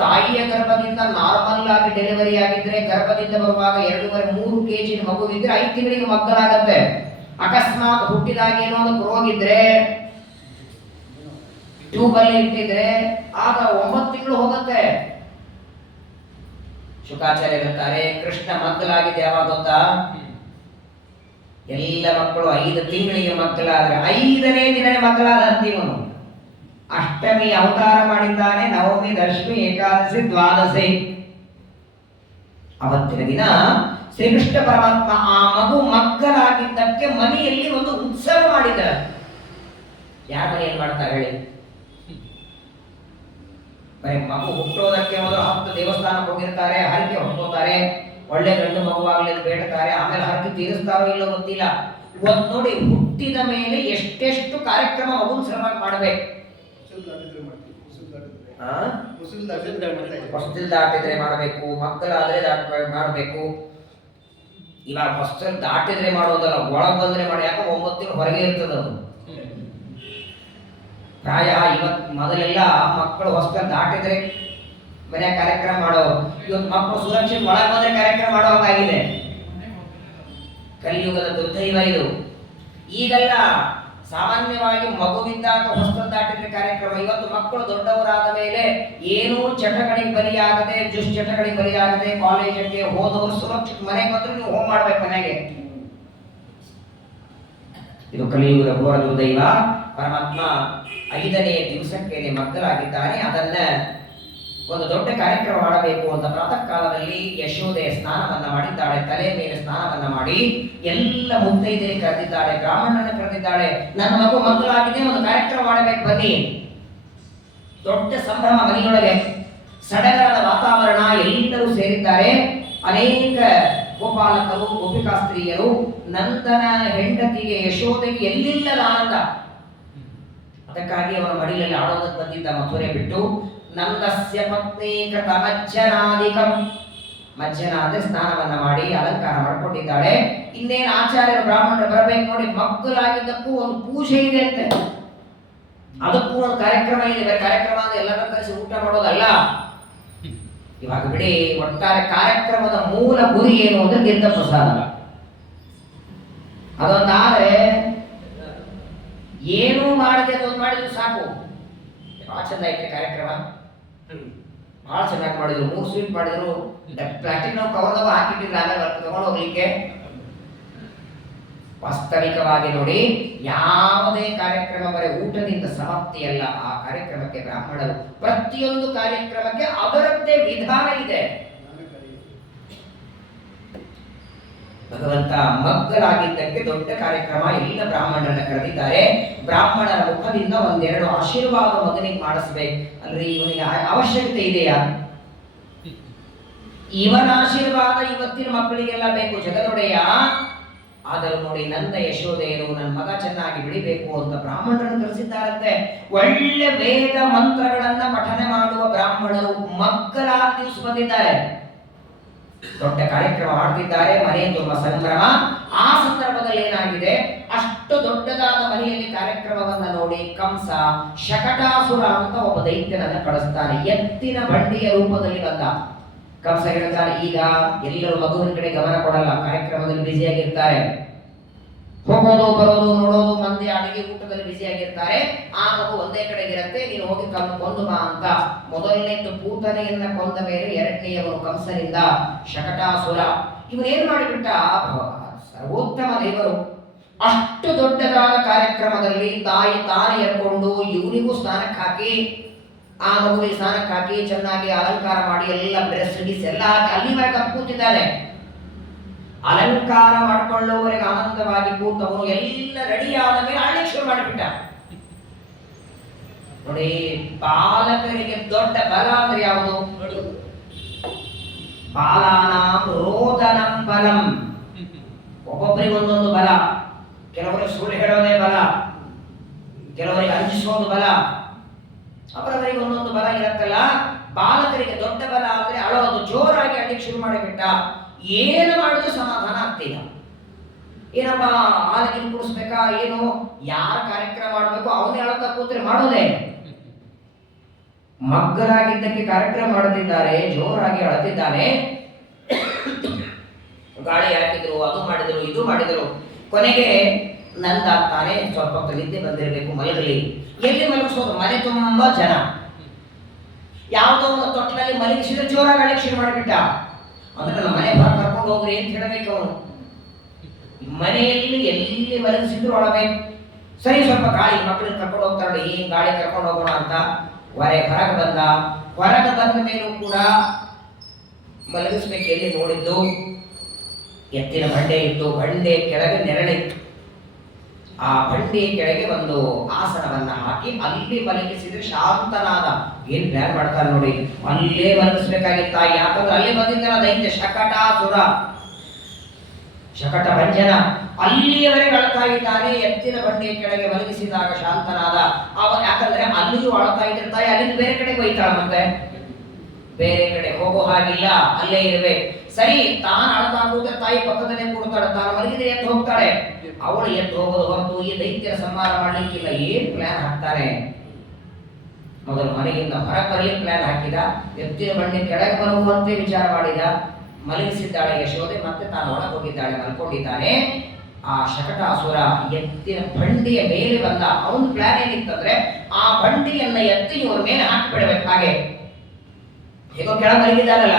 ತಾಯಿಯ ಗರ್ಭದಿಂದ ನಾರ್ಮಲ್ ಆಗಿ ಡೆಲಿವರಿ ಆಗಿದ್ರೆ, ಗರ್ಭದಿಂದ ಬರುವಾಗ 2.5-3 kg ಮಗು ಇದ್ರೆ 5 ತಿಂಗಳಿಗೆ ಮಕ್ಕಳಾಗತ್ತೆ. ಅಕಸ್ಮಾತ್ ಹುಟ್ಟಿದಾಗ ಏನೋ ಒಂದು ರೋಗಿದ್ರೆ, ಟ್ಯೂಬಲ್ಲಿ ಇಟ್ಟಿದ್ರೆ ಆಗ 9 ತಿಂಗಳು ಹೋಗುತ್ತೆ. ಶುಕಾಚಾರ್ಯ ಹೇಳ್ತಾರೆ, ಕೃಷ್ಣ ಮಕ್ಕಳಾಗಿದೆ ಯಾವಾಗ ಗೊತ್ತಾ? ಎಲ್ಲ ಮಕ್ಕಳು 5 ತಿಂಗಳಿಗೆ ಮಕ್ಕಳಾದ್ರೆ 5ನೇ ದಿನನೇ ಮಕ್ಕಳಾದ ಅಂತಿಮನು. ಅಷ್ಟಮಿ ಅವತಾರ ಮಾಡಿದ್ದಾನೆ, ನವಮಿ, ದಶಮಿ, ಏಕಾದಶಿ, ದ್ವಾದಶಿ. ಅವತ್ತಿನ ದಿನ ಶ್ರೀಕೃಷ್ಣ ಪರಮಾತ್ಮ ಆ ಮಗು ಮಕ್ಕಳಾಗಿದ್ದಕ್ಕೆ ಮನೆಯಲ್ಲಿ ಒಂದು ಉತ್ಸವ ಮಾಡಿದ್ದಾರೆ. ಯಾರ ಮನೆಯಲ್ಲಿ ಮಾಡ್ತಾರೆ ಹೇಳಿ? ಬರೀ ಮಗು ಹುಟ್ಟೋದಕ್ಕೆ ಮೊದಲು 10 ದೇವಸ್ಥಾನಕ್ಕೆ ಹೋಗಿರ್ತಾರೆ, ಹರಕೆ ಹೊತ್ಕೋತಾರೆ, ಒಳ್ಳೆ ಗಂಡು ಮಗುವಾಗಲಿ ಬೇಡ್ತಾರೆ, ಆಮೇಲೆ ಹರಕೆ ತೀರಿಸ್ತಾರೋ ಇಲ್ಲೋ ಗೊತ್ತಿಲ್ಲ. ಇವತ್ತು ನೋಡಿ, ಹುಟ್ಟಿದ ಮೇಲೆ ಎಷ್ಟೆಷ್ಟು ಕಾರ್ಯಕ್ರಮ ಮಗುನ ಸಲುವಾಗಿ ಮಾಡಬೇಕು. ಹೊಸದಿಲ್ ದಾಟಿದ್ರೆ ಮಾಡಬೇಕು, ಮಕ್ಕಳಾದ್ರೆ ಮಾಡಬೇಕು. ಇವಾಗ ಹೊಸದಲ್ಲಿ ದಾಟಿದ್ರೆ ಮಾಡೋದಲ್ಲ, ಒಳಗೆ ಬಂದ್ರೆ ಮಾಡಿ. ಯಾಕೆ 9 ತಿಂಗಳು ಹೊರಗೆ ಇರ್ತದೆ ಅದು. ಪ್ರಾಯ ಇವತ್ತು ಮೊದಲೆಲ್ಲ ಮಕ್ಕಳು ಹೊಸ್ಕಲ್ ದಾಟಿದ್ರೆ ಮನೆ ಕಾರ್ಯಕ್ರಮ ಮಾಡೋ, ಇವತ್ತು ಮಕ್ಕಳು ಸುರಕ್ಷಿತ ಒಳಗೆ ಬಂದ್ರೆ ಕಾರ್ಯಕ್ರಮ ಮಾಡೋ ಹಾಗಾಗಿದೆ. ಕಲಿಯುಗದ ದುರ್ದೈವ ಇದು. ಈಗೆಲ್ಲ ಸಾಮಾನ್ಯವಾಗಿ ಮಗುವಿದ್ದಾಗ ಹೊಸ್ಕಲ್ ದಾಟಿದ್ರೆ ಕಾರ್ಯಕ್ರಮ. ಇವತ್ತು ಮಕ್ಕಳು ದೊಡ್ಡವರಾದ ಮೇಲೆ ಏನೂ ಚಟಗಳಿಗೆ ಬಲಿಯಾಗದೆ, ದುಶ್ಚಟಗಳಿಗೆ ಬಲಿಯಾಗದೆ ಕಾಲೇಜಕ್ಕೆ ಹೋದವರು ಸುರಕ್ಷಿತ ಮನೆಗೆ ಬಂದ್ರೆ ನೀವು ಹೋಮ್ ಮಾಡ್ಬೇಕು ಮನೆಗೆ. ಇದು ಕಲಿಯುಗದ ಘೋರ ದುರ್ದೈವ. ಪರಮಾತ್ಮ 5ನೇ ದಿವಸಕ್ಕೆ ಮಕ್ಕಳಾಗಿದ್ದಾನೆ. ಅದನ್ನ ಒಂದು ದೊಡ್ಡ ಕಾರ್ಯಕ್ರಮ ಮಾಡಬೇಕು ಅಂತ ಪ್ರಾತಃ ಕಾಲದಲ್ಲಿ ಯಶೋದೆ ಸ್ನಾನವನ್ನ ಮಾಡಿದ್ದಾಳೆ. ತಲೆ ಮೇಲೆ ಸ್ನಾನವನ್ನ ಮಾಡಿ ಎಲ್ಲ ಮುತ್ತೈದೆಯರಿಗೆ ಕರೆದಿದ್ದಾಳೆ, ಬ್ರಾಹ್ಮಣರನ್ನು ಕರೆದಿದ್ದಾಳೆ. ನನ್ನ ಮಗು ಮಕ್ಕಳಾಗಿದೆ, ಒಂದು ಕಾರ್ಯಕ್ರಮ ಮಾಡಬೇಕು ಬನ್ನಿ. ದೊಡ್ಡ ಸಂಭ್ರಮ ಮನೆಯೊಳಗೆ, ಸಡಗರದ ವಾತಾವರಣ, ಎಲ್ಲರೂ ಸೇರಿದ್ದಾರೆ. ಅನೇಕ ಗೋಪಾಲಕರು, ಗೋಪಿಕಾ ಸ್ತ್ರೀಯರು, ನಂದನ ಹೆಂಡತಿಗೆ ಯಶೋದೆಗೆ ಎಲ್ಲಿಲ್ಲದ ಆನಂದ. ಅದಕ್ಕಾಗಿ ಅವರ ಮಡಿಲಲ್ಲಿ ಆಡೋದಕ್ಕೆ ಬಂದಿದ್ದ ಮಥುರೆ ಬಿಟ್ಟು ನಂದಸ್ಯ ಪತ್ನಿ ಕೃತ ಮಜ್ಜನಾದಿಕಂ, ಮಜ್ಜನ ಅಂದ್ರೆ ಸ್ನಾನವನ್ನ ಮಾಡಿ ಅಲಂಕಾರ ಮಾಡ್ಕೊಂಡಿದ್ದಾಳೆ. ಇನ್ನೇನು ಆಚಾರ್ಯರು ಬ್ರಾಹ್ಮಣರು ಬರಬೇಕು ನೋಡಿ, ಮಕ್ಕಳಾಗಿದ್ದಕ್ಕೂ ಒಂದು ಪೂಜೆ ಇದೆ ಅಂತೆ, ಅದಕ್ಕೂ ಒಂದು ಕಾರ್ಯಕ್ರಮ ಇದೆ. ಬೇರೆ ಕಾರ್ಯಕ್ರಮ ಅಂದ್ರೆ ಎಲ್ಲರೂ ಕರೆಸಿ ಊಟ ಮಾಡೋದಲ್ಲ. ಇವಾಗ ಬಿಡಿ, ಒಟ್ಟಾರೆ ಕಾರ್ಯಕ್ರಮದ ಮೂಲ ಗುರಿ ಏನು ಅಂದ್ರೆ ತೀರ್ಥ ಪ್ರಸಾದ. ಅದೊಂದಾದ್ರೆ ಏನೂ ಮಾಡದೆ ಅದೊಂದು ಮಾಡಿದ್ರು ಸಾಕು. ಬಹಳ ಚಂದ ಐತೆ ಕಾರ್ಯಕ್ರಮ, ಬಹಳ ಚೆನ್ನಾಗಿ ಮಾಡಿದ್ರು. 3 ಸ್ವೀಟ್ ಮಾಡಿದ್ರು, ಪ್ಲಾಸ್ಟಿಕ್ ನಾವು ಕವರ್ದಾಗ ಹಾಕಿಟ್ಟಿದ್ರು, ಆಮೇಲೆ ತಗೊಂಡು ಹೋಗ್ಲಿಕ್ಕೆ. ವಾಸ್ತವಿಕವಾಗಿ ನೋಡಿ, ಯಾವುದೇ ಕಾರ್ಯಕ್ರಮ ಬರೀ ಊಟದಿಂದ ಸಮಾಪ್ತಿಯಲ್ಲ. ಆ ಕಾರ್ಯಕ್ರಮಕ್ಕೆ ಬ್ರಾಹ್ಮಣರು, ಪ್ರತಿಯೊಂದು ಕಾರ್ಯಕ್ರಮಕ್ಕೆ ಅದರದ್ದೇ ವಿಧಾನ ಇದೆ. ಭಗವಂತ ಮಕ್ಕಳಾಗಿದ್ದಕ್ಕೆ ದೊಡ್ಡ ಕಾರ್ಯಕ್ರಮ, ಎಲ್ಲ ಬ್ರಾಹ್ಮಣರನ್ನ ಕರೆದಿದ್ದಾರೆ. ಬ್ರಾಹ್ಮಣರ ಮುಖದಿಂದ ಒಂದೆರಡು ಆಶೀರ್ವಾದ ಮಗನಿಗೆ ಮಾಡಿಸ್ಬೇಕು ಅಲ್ರಿ. ಇವನಿಗೆ ಅವಶ್ಯಕತೆ ಇದೆಯಾ? ಇವನ ಆಶೀರ್ವಾದ ಇವತ್ತಿನ ಮಕ್ಕಳಿಗೆಲ್ಲ ಬೇಕು, ಜಗದೊಡೆಯ. ಆದರೂ ನೋಡಿ, ನಂದ ಯಶೋದೆಯರು ನನ್ನ ಮಗ ಚೆನ್ನಾಗಿ ಬಿಡಿಬೇಕು ಅಂತ ಬ್ರಾಹ್ಮಣರನ್ನು ಕರೆಸಿದ್ದಾರಂತೆ. ಒಳ್ಳೆ ವೇದ ಮಂತ್ರಗಳನ್ನ ಪಠನೆ ಮಾಡುವ ಬ್ರಾಹ್ಮಣರು ಮಕ್ಕಳಾದ ದಿವಸ ಬಂದಿದ್ದಾರೆ. ದೊಡ್ಡ ಕಾರ್ಯಕ್ರಮ ಮಾಡ್ತಿದ್ದಾರೆ, ಮನೆ ತುಂಬ ಸಂಭ್ರಮ. ಆ ಸಂದರ್ಭದಲ್ಲಿ ಏನಾಗಿದೆ, ಅಷ್ಟು ದೊಡ್ಡದಾದ ಮನೆಯಲ್ಲಿ ಕಾರ್ಯಕ್ರಮವನ್ನ ನೋಡಿ ಕಂಸ ಶಕಟಾಸುರ ಅಂತ ಒಬ್ಬ ದೈತ್ಯನನ್ನ ಕಳಿಸ್ತಾನೆ. ಎತ್ತಿನ ಬಂಡಿಯ ರೂಪದಲ್ಲಿ ಬಂದ. ಕಂಸ ಹೇಳ್ತಾನೆ, ಈಗ ಎಲ್ಲರೂ ಮಗುವಿನ ಕಡೆ ಗಮನ ಕೊಡಲ್ಲ, ಕಾರ್ಯಕ್ರಮದಲ್ಲಿ ಬ್ಯುಸಿಯಾಗಿರ್ತಾರೆ, ಹೋಗೋದು ಬರೋದು ನೋಡೋದು, ಮಂದಿ ಅಡಿಗೆ ಊಟದಲ್ಲಿ ಬ್ಯುಸಿಯಾಗಿರ್ತಾರೆ. ಆ ಮಗು ಒಂದೇ ಕಡೆಗಿರುತ್ತೆ, ನೀನು ಹೋಗಿ ಕೊಂದು ಬಾ ಅಂತ. ಮೊದಲನೇದು ಪೂತನೆಯನ್ನ ಕೊಂದ ಮೇಲೆ ಎರಡನೆಯವನು ಕಂಸನಿಂದ ಶಕಟಾಸುರ. ಇವನೇನು ಮಾಡಿಬಿಟ್ಟ, ಸರ್ವೋತ್ತಮ ದೇವರು ಅಷ್ಟು ದೊಡ್ಡದಾದ ಕಾರ್ಯಕ್ರಮದಲ್ಲಿ ತಾಯಿ ತಾನೇ ಎರ್ಕೊಂಡು ಇವನಿಗೂ ಸ್ನಾನಕ್ಕೆ ಹಾಕಿ, ಆ ಮಗುವಿಗೆ ಸ್ನಾನಕ್ಕೆ ಹಾಕಿ ಚೆನ್ನಾಗಿ ಅಲಂಕಾರ ಮಾಡಿ ಎಲ್ಲ ಡ್ರೆಸ್ ಗಿಸ್ ಎಲ್ಲ ಹಾಕಿ ಅಲ್ಲಿವರೆಗೆ ಕೂತಿದ್ದಾನೆ. ಅಲಂಕಾರ ಮಾಡಿಕೊಳ್ಳುವವರೆಗೆ ಆನಂದವಾಗಿ ಕೂತವನು ಎಲ್ಲ ರೆಡಿ ಆದ ಮೇಲೆ ಆಳ್ಲಿಕ್ಕೆ ಶುರು ಮಾಡಿಬಿಟ್ಟ. ನೋಡಿ, ಬಾಲಕರಿಗೆ ದೊಡ್ಡ ಬಲ ಅಂದ್ರೆ ಯಾವುದು? ಬಾಲಾನಾಂ ರೋದನಂ ಬಲಂ. ಒಬ್ಬೊಬ್ಬರಿಗೆ ಒಂದೊಂದು ಬಲ. ಕೆಲವರಿಗೆ ಸುಳ್ಳು ಹೇಳೋದೇ ಬಲ, ಕೆಲವರಿಗೆ ಅಂಜಿಸೋದು ಬಲ, ಅವರವರಿಗೆ ಒಂದೊಂದು ಬಲ ಇರತ್ತಲ್ಲ. ಬಾಲಕರಿಗೆ ದೊಡ್ಡ ಬಲ ಅಂದ್ರೆ ಅಳೋದು, ಜೋರಾಗಿ ಅಳ್ಳಿಕ್ಕೆ ಶುರು ಮಾಡಿಬಿಟ್ಟ. ಏನು ಮಾಡಿದ್ರು ಸಮಾಧಾನ ಆಗ್ತಿಲ್ಲ. ಏನಪ್ಪ ಹಾಲಿಗೆ ಕುಡಿಸ್ಬೇಕಾ ಏನು, ಯಾರ ಕಾರ್ಯಕ್ರಮ ಮಾಡಬೇಕು ಅವನೇ ಅಳತಾ ಕೂತ್ರೆ ಮಾಡೋದೇ. ಮಗ್ಗಲಾಗಿದ್ದಕ್ಕೆ ಕಾರ್ಯಕ್ರಮ ಮಾಡುತ್ತಿದ್ದಾರೆ, ಜೋರಾಗಿ ಅಳತಿದ್ದಾನೆ. ಗಾಳಿ ಹಾಕಿದ್ರು, ಅದು ಮಾಡಿದ್ರು, ಇದು ಮಾಡಿದ್ರು. ಕೊನೆಗೆ ನಂದಾಗ್ತಾನೆ, ಸ್ವಲ್ಪ ಹೊತ್ತು ನಿದ್ದೆ ಬಂದಿರಬೇಕು, ಮಲಗಲಿ. ಎಲ್ಲಿ ಮಲಗಿಸೋದು? ಮನೆ ತುಂಬಾ ಜನ. ಯಾವುದೋ ಒಂದು ತೊಟ್ಲಲ್ಲಿ ಮಲಗಿಸಿದ್ರೆ ಜೋರಾಗಿ ಅಳಿಕ್ಕೆ ಶುರು ಮಾಡಿಬಿಟ್ಟ. ಅಂದ್ರೆ ನನ್ನ ಮನೆ ಹೊರ ಕರ್ಕೊಂಡು ಹೋಗ್ರಿ ಅಂತ ಹೇಳಬೇಕು ಅವನು. ಮನೆಯಲ್ಲಿ ಎಲ್ಲಿ ಮಲಗಿಸಿದ್ರು ಅಳಬೇಕು. ಸರಿ, ಸ್ವಲ್ಪ ಗಾಳಿ, ಮಕ್ಕಳನ್ನ ಕರ್ಕೊಂಡು ಹೋಗ್ತಾರೆ, ಈ ಗಾಳಿ ಕರ್ಕೊಂಡು ಹೋಗೋಣ ಅಂತ ಹೊರಗೆ ಬಂದ. ಹೊರಗೆ ಬಂದ ಮೇಲೂ ಕೂಡ ಮಲಗಿಸ್ಬೇಕು. ಎಲ್ಲಿ ನೋಡಿದ್ದು ಎತ್ತಿನ ಬಂಡೆ ಇತ್ತು, ಬಂಡೆ ಕೆಳಗೆ ನೆರಳಿತ್ತು. ಆ ಬಂಡೆ ಕೆಳಗೆ ಒಂದು ಆಸನವನ್ನ ಹಾಕಿ ಅಲ್ಲಿ ಮಲಗಿಸಿದ್ರೆ ಶಾಂತನಾದ. ಏನ್ ಪ್ಲಾನ್ ಮಾಡ್ತಾರೆ ನೋಡಿ, ಅಲ್ಲೇ ಮಲಗಿಸ್ಬೇಕಾಗಿತ್ತ. ಯಾಕಂದ್ರೆ ಅಲ್ಲಿ ಬಂದಿದ್ದಲ್ಲ ದೈತ್ಯ ಶಕಟಾಸುರ, ಶಕಟ ಭಂಜನ. ಅಲ್ಲಿಯವರೆಗೆ ಅಳ್ತಾ ಇದ್ದಾನೆ. ಎತ್ತಿನ ಬಂಡೆಯ ಕೆಳಗೆ ಮಲಗಿಸಿದಾಗ ಶಾಂತನಾದ. ಯಾಕಂದ್ರೆ ಅಲ್ಲಿಯೂ ಅಳ್ತಾ ಇದ್ರೆ ತಾಯಿ ಅಲ್ಲಿಂದ ಬೇರೆ ಕಡೆಗೆ ಒಯ್ತಾಳ, ಮತ್ತೆ ಬೇರೆ ಕಡೆ ಹೋಗೋ ಹಾಗಿಲ್ಲ, ಅಲ್ಲೇ ಇರಬೇಕು. ಸರಿ, ತಾನು ಅಳ್ತಾ ಕೂತ್ರೆ ತಾಯಿ ಪಕ್ಕದಲ್ಲೇ ಕೂಡ್ತಾಳೆ, ತಾನು ಮಲಗಿದ್ರೆ ಎದ್ದು ಹೋಗ್ತಾಳೆ. ಅವಳು ಎದ್ದು ಹೋಗೋದು ಹೊರತು ಈ ದೈತ್ಯರ ಸಂಹಾರ ಮಾಡ್ಲಿಕ್ಕಿಲ್ಲ. ಏನ್ ಪ್ಲಾನ್ ಹಾಕ್ತಾನೆ. ಮೊದಲು ಮನೆಯಿಂದ ಹೊರಗೆ ಬರಲಿಕ್ಕೆ ಪ್ಲಾನ್ ಹಾಕಿದ, ಎತ್ತಿನ ಬಂಡಿ ಕೆಳಗೆ ಬರುವಂತೆ ವಿಚಾರ ಮಾಡಿದ, ಮಲಗಿಸಿದ್ದಾಳೆ ಯಶೋದೆ, ಮತ್ತೆ ತಾನು ಒಳಗೆ ಹೋಗಿದ್ದಾಳೆ, ಮಲ್ಕೊಂಡಿದ್ದಾನೆ. ಆ ಶಕಟಾಸುರ ಎತ್ತಿನ ಬಂಡಿಯ ಮೇಲೆ ಬಂದ. ಅವನ ಪ್ಲಾನ್ ಏನಿತ್ತಂದ್ರೆ ಆ ಬಂಡಿಯನ್ನ ಎತ್ತಿ ಇವರ ಮೇಲೆ ಹಾಕಿಬಿಡ್ಬೇಕು. ಹಾಗೆ ಹೇಗೋ ಕೆಳಗೆ ಮಲಗಿದ್ದಾನಲ್ಲ,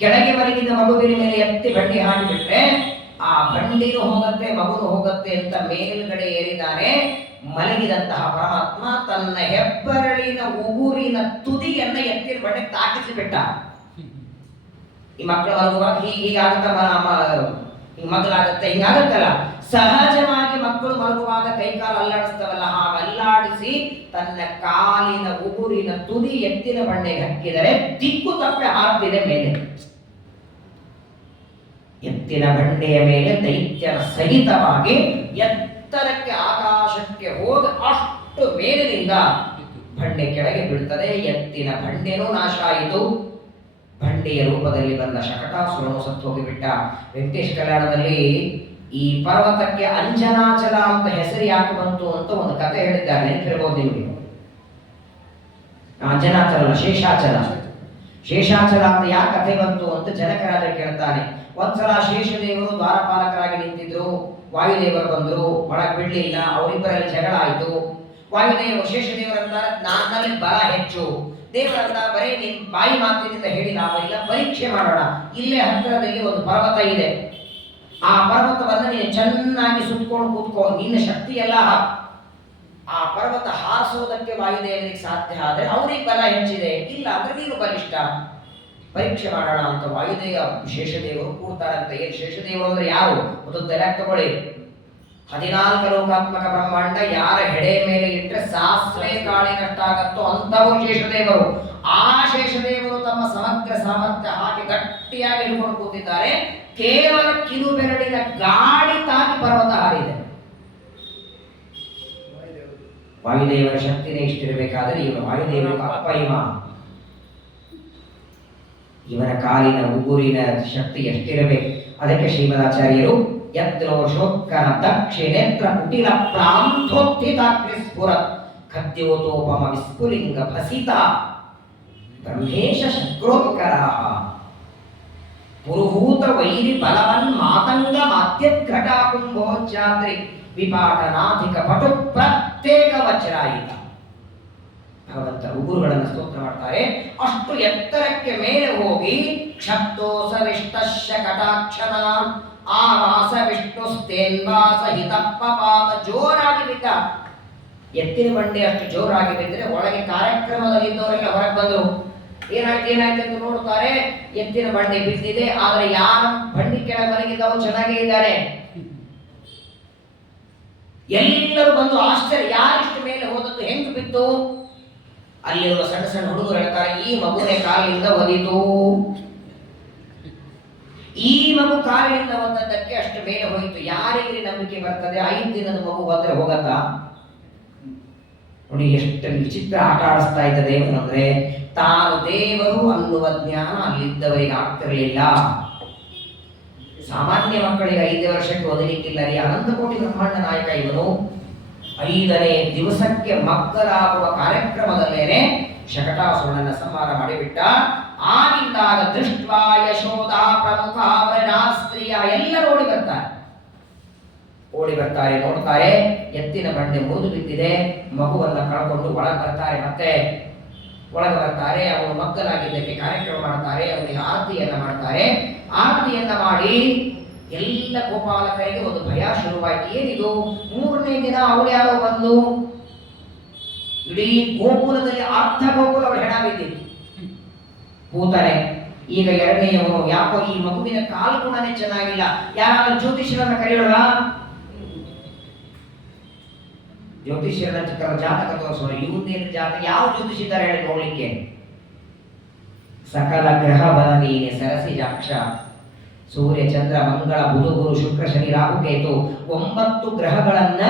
ಕೆಳಗೆ ಮಲಗಿದ ಮಗುವಿನ ಮೇಲೆ ಎತ್ತಿ ಬಂಡಿ ಹಾಕಿಬಿಟ್ರೆ ಆ ಬಂಡಿನೂ ಹೋಗತ್ತೆ ಮಗುನು ಹೋಗತ್ತೆ ಅಂತ ಮೇಲ್ಗಡೆ ಏರಿದ್ದಾನೆ. ಮಲಗಿದಂತಹ ಪರಮಾತ್ಮ ತನ್ನ ಹೆಬ್ಬರಳಿನ ಉಗುರಿನ ತುದಿಯನ್ನ ಎತ್ತಿನ ಬಂಡೆ ತಾಕಿಸಿಬಿಟ್ಟ. ಈ ಮಕ್ಕಳು ಮಲಗುವಾಗ ಹೀಗಾಗುತ್ತಲ್ಲ, ಮಗಲಾಗತ್ತೆ, ಹಿಂಗಾಗತ್ತಲ್ಲ. ಸಹಜವಾಗಿ ಮಕ್ಕಳು ಮಲಗುವಾಗ ಕೈಕಾಲು ಅಲ್ಲಾಡಿಸ್ತವಲ್ಲ, ಹಾಗೆ ಅಲ್ಲಾಡಿಸಿ ತನ್ನ ಕಾಲಿನ ಉಗುರಿನ ತುದಿ ಎತ್ತಿನ ಬಂಡೆಗೆ ಹಾಕಿದರೆ ದಿಕ್ಕು ತಪ್ಪೆ ಹಾರ್ತಿದೆ ಮೇಲೆ. ಎತ್ತಿನ ಬಂಡೆಯ ಮೇಲೆ ದೈತ್ಯರ ಸಹಿತವಾಗಿ ಎತ್ತರಕ್ಕೆ ಆಕಾಶಕ್ಕೆ ಹೋಗಿ ಅಷ್ಟು ಮೇಲಿನಿಂದ ಬಂಡೆ ಕೆಳಗೆ ಬೀಳ್ತದೆ. ಎತ್ತಿನ ಬಂಡೆನೂ ನಾಶ ಆಯಿತು. ಬಂಡೆಯ ರೂಪದಲ್ಲಿ ಬಂದ ಶಕಟಾಸುರನು ಸತ್ತು ಹೋಗಿಬಿಟ್ಟ. ವೆಂಕಟೇಶ ಕಲ್ಯಾಣದಲ್ಲಿ ಈ ಪರ್ವತಕ್ಕೆ ಅಂಜನಾಚಲ ಅಂತ ಹೆಸರು ಯಾಕೆ ಬಂತು ಅಂತ ಒಂದು ಕಥೆ ಹೇಳಿದ್ದಾರೆ, ನೆನಪಿರ್ಬೋದು ನಿಮಗೆ. ಅಂಜನಾಚಲ ಶೇಷಾಚಲ, ಶೇಷಾಚಲ ಅಂತ ಯಾಕೆ ಕಥೆ ಬಂತು ಅಂತ ಜನಕರಾಜ ಕೇಳ್ತಾನೆ. ಒಂದ್ಸಲ ಶೇಷದೇವರು ದ್ವಾರಪಾಲಕರಾಗಿ ನಿಂತಿದ್ರು, ವಾಯುದೇವರು ಬಂದ್ರು, ಒಳಗೆ ಬಿಡ್ಲಿಲ್ಲ, ಅವರಿಬ್ಬರಲ್ಲಿ ಜಗಳ ಆಯ್ತು. ವಾಯುದೇವರು ಶೇಷದೇವರಂತಾರೆ ನನ್ನಲ್ಲಿ ಬಲ ಹೆಚ್ಚು, ದೇವರಂತ ಬರೀ ನಿನ್ ಬಾಯಿ ಮಾತಿನಿಂದ ಹೇಳಿ ಲಾಭ ಇಲ್ಲ, ಪರೀಕ್ಷೆ ಮಾಡೋಣ. ಇಲ್ಲೇ ಹತ್ತಿರದಲ್ಲಿ ಒಂದು ಪರ್ವತ ಇದೆ, ಆ ಪರ್ವತವನ್ನ ನೀನು ಚೆನ್ನಾಗಿ ಸುತ್ಕೊಂಡು ಕೂತ್ಕೋ, ನಿನ್ನ ಶಕ್ತಿ ಎಲ್ಲ ಆ ಪರ್ವತ ಹಾರಿಸೋದಕ್ಕೆ ವಾಯುದೇವರಿಗೆ ಸಾಧ್ಯ ಆದ್ರೆ ಅವ್ರಿಗೆ ಬಲ ಹೆಚ್ಚಿದೆ, ಇಲ್ಲ ಅಂದ್ರೆ ನೀನು ಬಲಿಷ್ಠ, ಪರೀಕ್ಷೆ ಮಾಡೋಣ ಅಂತ ವಾಯುದೇವ ಶೇಷದೇವರು ಕೂಡ್ತಾರಂತ. ಏನ್ ಶೇಷದೇವರು ಅಂದ್ರೆ ಯಾರು ಒಂದು ತಲೆಯಾಗಿ ತಗೊಳ್ಳಿ. 14 ಲೋಕಾತ್ಮಕ ಬ್ರಹ್ಮಾಂಡ ಯಾರ ಹೆಡೆ ಮೇಲೆ ಇಟ್ಟರೆ ಸಾಸಿವೆ ಕಾಳಿನಷ್ಟಾಗತ್ತೋ ಅಂತವರು ಶೇಷದೇವರು. ಆ ಶೇಷದೇವರು ತಮ್ಮ ಸಮಗ್ರ ಸಾಮರ್ಥ್ಯ ಹಾಕಿ ಗಟ್ಟಿಯಾಗಿ ಹಿಡ್ಕೊಂಡು ಕೂತಿದ್ದಾರೆ. ಕೇವಲ ಕಿರುಬೆರಳಿನ ಗಾಳಿ ತಾಗಿ ಪರ್ವತ ಹಾರಿದೆ. ವಾಯುದೇವರ ಶಕ್ತಿನೇ ಇಷ್ಟಿರಬೇಕಾದ್ರೆ ಇವನು ವಾಯುದೇವರ ಅಪ್ಪ ಇವನ ಕಾಲಿನ ಉಗುರಿನ ಶಕ್ತಿ ಎಷ್ಟಿರಬೇಕು. ಅದಕ್ಕೆ ಶ್ರೀಮದಾಚಾರ್ಯರು ಯದ್ರೋಷೋತ್ಕರ ದಕ್ಷಿಣೇತ್ರ ಕುಟಿಲ ಪ್ರಾಂತೋತ್ಥಿತಾಗ್ನಿಸ್ಫುರ ಖದ್ಯೋತೋಪಮ ವಿಸ್ಫುಲಿಂಗ ಭಸಿತ ಬ್ರಹ್ಮೇಶ ಶಕ್ರೋತ್ಕರಃ ಪುರುಹೂತ ವೈರಿ ಬಲವನ್ ಮಾತಂಗ ಮಾತ್ಯಘಟ ಕುಂಭೋಚ್ಚಾದ್ರಿ ವಿಪಾಟನಾಧಿಕ ಪಟು ಪ್ರತ್ಯೇಕ ವಜ್ರಾಯಿತ. ಭಗವಂತ ಉಗುರುಗಳನ್ನು ಸ್ತೋತ್ರ ಮಾಡ್ತಾರೆ. ಅಷ್ಟು ಎತ್ತರಕ್ಕೆ ಮೇಲೆ ಹೋಗಿ ಕ್ಷಪ್ತೋಸ ವಿಷ್ಟಶ್ಯ ಕಟಾಕ್ಷಣ ಆವಾಸ ವಿಷ್ಣು ಸ್ಥೇನ್ವಾಸ ಹಿತಪ್ಪಪಾತ ಜೋರಾಗಿ ಬಿದ್ದ. ಎತ್ತಿನ ಬಂಡೆ ಅಷ್ಟು ಜೋರಾಗಿ ಬಿದ್ದರೆ ಒಳಗೆ ಕಾರ್ಯಕ್ರಮದಲ್ಲಿದ್ದವರೆಲ್ಲ ಹೊರಗೆ ಬಂದರು. ಏನಾಯ್ತು ಅಂತ ನೋಡ್ತಾರೆ, ಎತ್ತಿನ ಬಂಡೆ ಬಿದ್ದಿದೆ, ಆದ್ರೆ ಯಾರ ಬಂಡಿ ಕೆಳಗೆ ಮಲಗಿದ್ದವರು ಚೆನ್ನಾಗೇ ಇದ್ದಾರೆ. ಎಲ್ಲರೂ ಬಂದು ಆಶ್ಚರ್ಯ, ಯಾರಿಷ್ಟು ಮೇಲೆ ಹೋದದ್ದು, ಹೆಂಗ್ ಬಿತ್ತು? ಅಲ್ಲಿರುವ ಸಣ್ಣ ಸಣ್ಣ ಹುಡುಗರು ಹೇಳ್ತಾರೆ, ಈ ಮಗುವಿನ ಕಾಲಿನಿಂದ ಒದಿತು. ಈ ಮಗು ಕಾಲಿನಿಂದ ಒದ್ದದ್ದಕ್ಕೆ ಅಷ್ಟು ಮೇಲೆ ಹೋಯಿತು. ಯಾರಿಗೆ ನಂಬಿಕೆ ಬರ್ತದೆ? 5 ದಿನದ ಮಗು ಬಂದ್ರೆ ಹೋಗತ್ತಾ? ನೋಡಿ ಎಷ್ಟು ವಿಚಿತ್ರ ಆಟ ಆಡಿಸ್ತಾ ಇದ್ದ ದೇವರು ಅಂದ್ರೆ, ತಾನು ದೇವರು ಅನ್ನುವ ಜ್ಞಾನ ಅಲ್ಲಿದ್ದವರಿಗೆ ಆಗ್ತಿರಲಿಲ್ಲ. ಸಾಮಾನ್ಯ ಮಕ್ಕಳಿಗೆ 5 ವರ್ಷಕ್ಕೆ ಓದಲಿಕ್ಕಿಲ್ಲ ರೀ. ಅನಂತ ಕೋಟಿ ಬ್ರಹ್ಮಾಂಡ ನಾಯಕ ಇವನು. 5ನೇ ದಿವಸಕ್ಕೆ ಮಕ್ಕಳಾಗುವ ಕಾರ್ಯಕ್ರಮದಲ್ಲೇನೆ ಶಕಟಾಸುರನನ್ನ ಸಂಹಾರ ಮಾಡಿಬಿಟ್ಟ. ಆಗಿದ್ದಾಗ ದೃಷ್ಟ ಯಶೋಧ ಪ್ರಮುಖ ಸ್ತ್ರೀಯ ಎಲ್ಲರೂ ಓಡಿ ಬರ್ತಾರೆ, ನೋಡ್ತಾರೆ ಎತ್ತಿನ ಬಂಡೆ ಮುರಿದು ಬಿದ್ದಿದೆ. ಮಗುವನ್ನ ಕಳ್ಕೊಂಡು ಮತ್ತೆ ಒಳಗೆ ಬರ್ತಾರೆ. ಅವನು ಮಕ್ಕಳಾಗಿದ್ದಕ್ಕೆ ಕಾರ್ಯಕ್ರಮ ಮಾಡ್ತಾರೆ, ಅವನಿಗೆ ಆರತಿಯನ್ನ ಮಾಡ್ತಾರೆ. ಆರತಿಯನ್ನ ಮಾಡಿ ಎಲ್ಲ ಗೋಪಾಲಕರಿಗೆ ಒಂದು ಭಯ ಶುರುವಾಯಿತು. ಏನಿದು? 3ನೇ ದಿನ ಅವಳು ಯಾರೋ ಬಂದು ಇಡೀ ಗೋಕುಲದಲ್ಲಿ ಅರ್ಧ ಗೋಕುಲ ಅವಳು ಹೆಣ ಬಿದ್ದಿತ್ತು, ಕೂತಾರೆ. ಈಗ 2ನೇಯವನು ಯಾಕೋ ಈ ಮಗುವಿನ ಕಾಲು ಗುಣನೇ ಚೆನ್ನಾಗಿಲ್ಲ, ಯಾರಾದ್ರೂ ಜ್ಯೋತಿಷ್ಯರನ್ನ ಕರೆಯೋಣ, ಜ್ಯೋತಿಷ್ಯರ ಜಾತಕ ತೋರಿಸೋಣ. ಇವಂದೇನು ಜಾತಕ, ಯಾವ ಜ್ಯೋತಿಷ ಇದ್ದಾರೆ ಹೇಳಿ ನೋಡ್ಲಿಕ್ಕೆ? ಸಕಲ ಗ್ರಹ ಬಲ ನೀನೆ ಸರಸಿಜಾಕ್ಷ, ಸೂರ್ಯ ಚಂದ್ರ ಮಂಗಳ ಬುಧ ಗುರು ಶುಕ್ರ ಶನಿ ರಾಹು ಕೇತು 9 ಗ್ರಹಗಳನ್ನ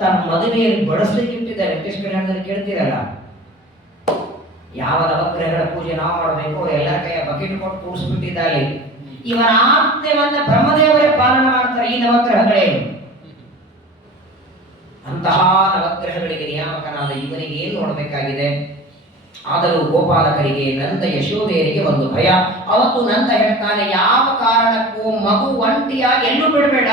ತನ್ನ ಮದುವೆಯಲ್ಲಿ ಬಳಸಲಿಕ್ಕೆ ಇಟ್ಟಿದ್ದಾರೆ. ವೆಂಕಟೇಶ ಕಲ್ಯಾಣದಲ್ಲಿ ಕೇಳ್ತೀರಲ್ಲ, ಯಾವ ನವಗ್ರಹಗಳ ಪೂಜೆ ನಾವು ಮಾಡಬೇಕು ಎಲ್ಲರ ಕೈಯ ಬಕೆಟ್ ಕೊಟ್ಟು ಕೂಡಿಸ್ಬಿಟ್ಟಿದ್ದಾರೆ. ಇವನ ಆಜ್ಞೆಯನ್ನ ಬ್ರಹ್ಮದೇವರೇ ಪಾಲನೆ ಮಾಡ್ತಾರೆ. ಈ ನವಗ್ರಹಗಳೇನು ಅಂತಹ ನವಗ್ರಹಗಳಿಗೆ ನಿಯಾಮಕನಾದ ಇವನಿಗೆ ಏನು ನೋಡಬೇಕಾಗಿದೆ? ಆದರೂ ಗೋಪಾಲಕರಿಗೆ ನಂದ ಯಶೋಧೆಯರಿಗೆ ಒಂದು ಭಯ. ಅವತ್ತು ನಂದ ಹೇಳ್ತಾನೆ, ಯಾವ ಕಾರಣಕ್ಕೂ ಮಗು ಒಂಟಿಯಾಗಿ ಎಲ್ಲೂ ಬಿಡಬೇಡ,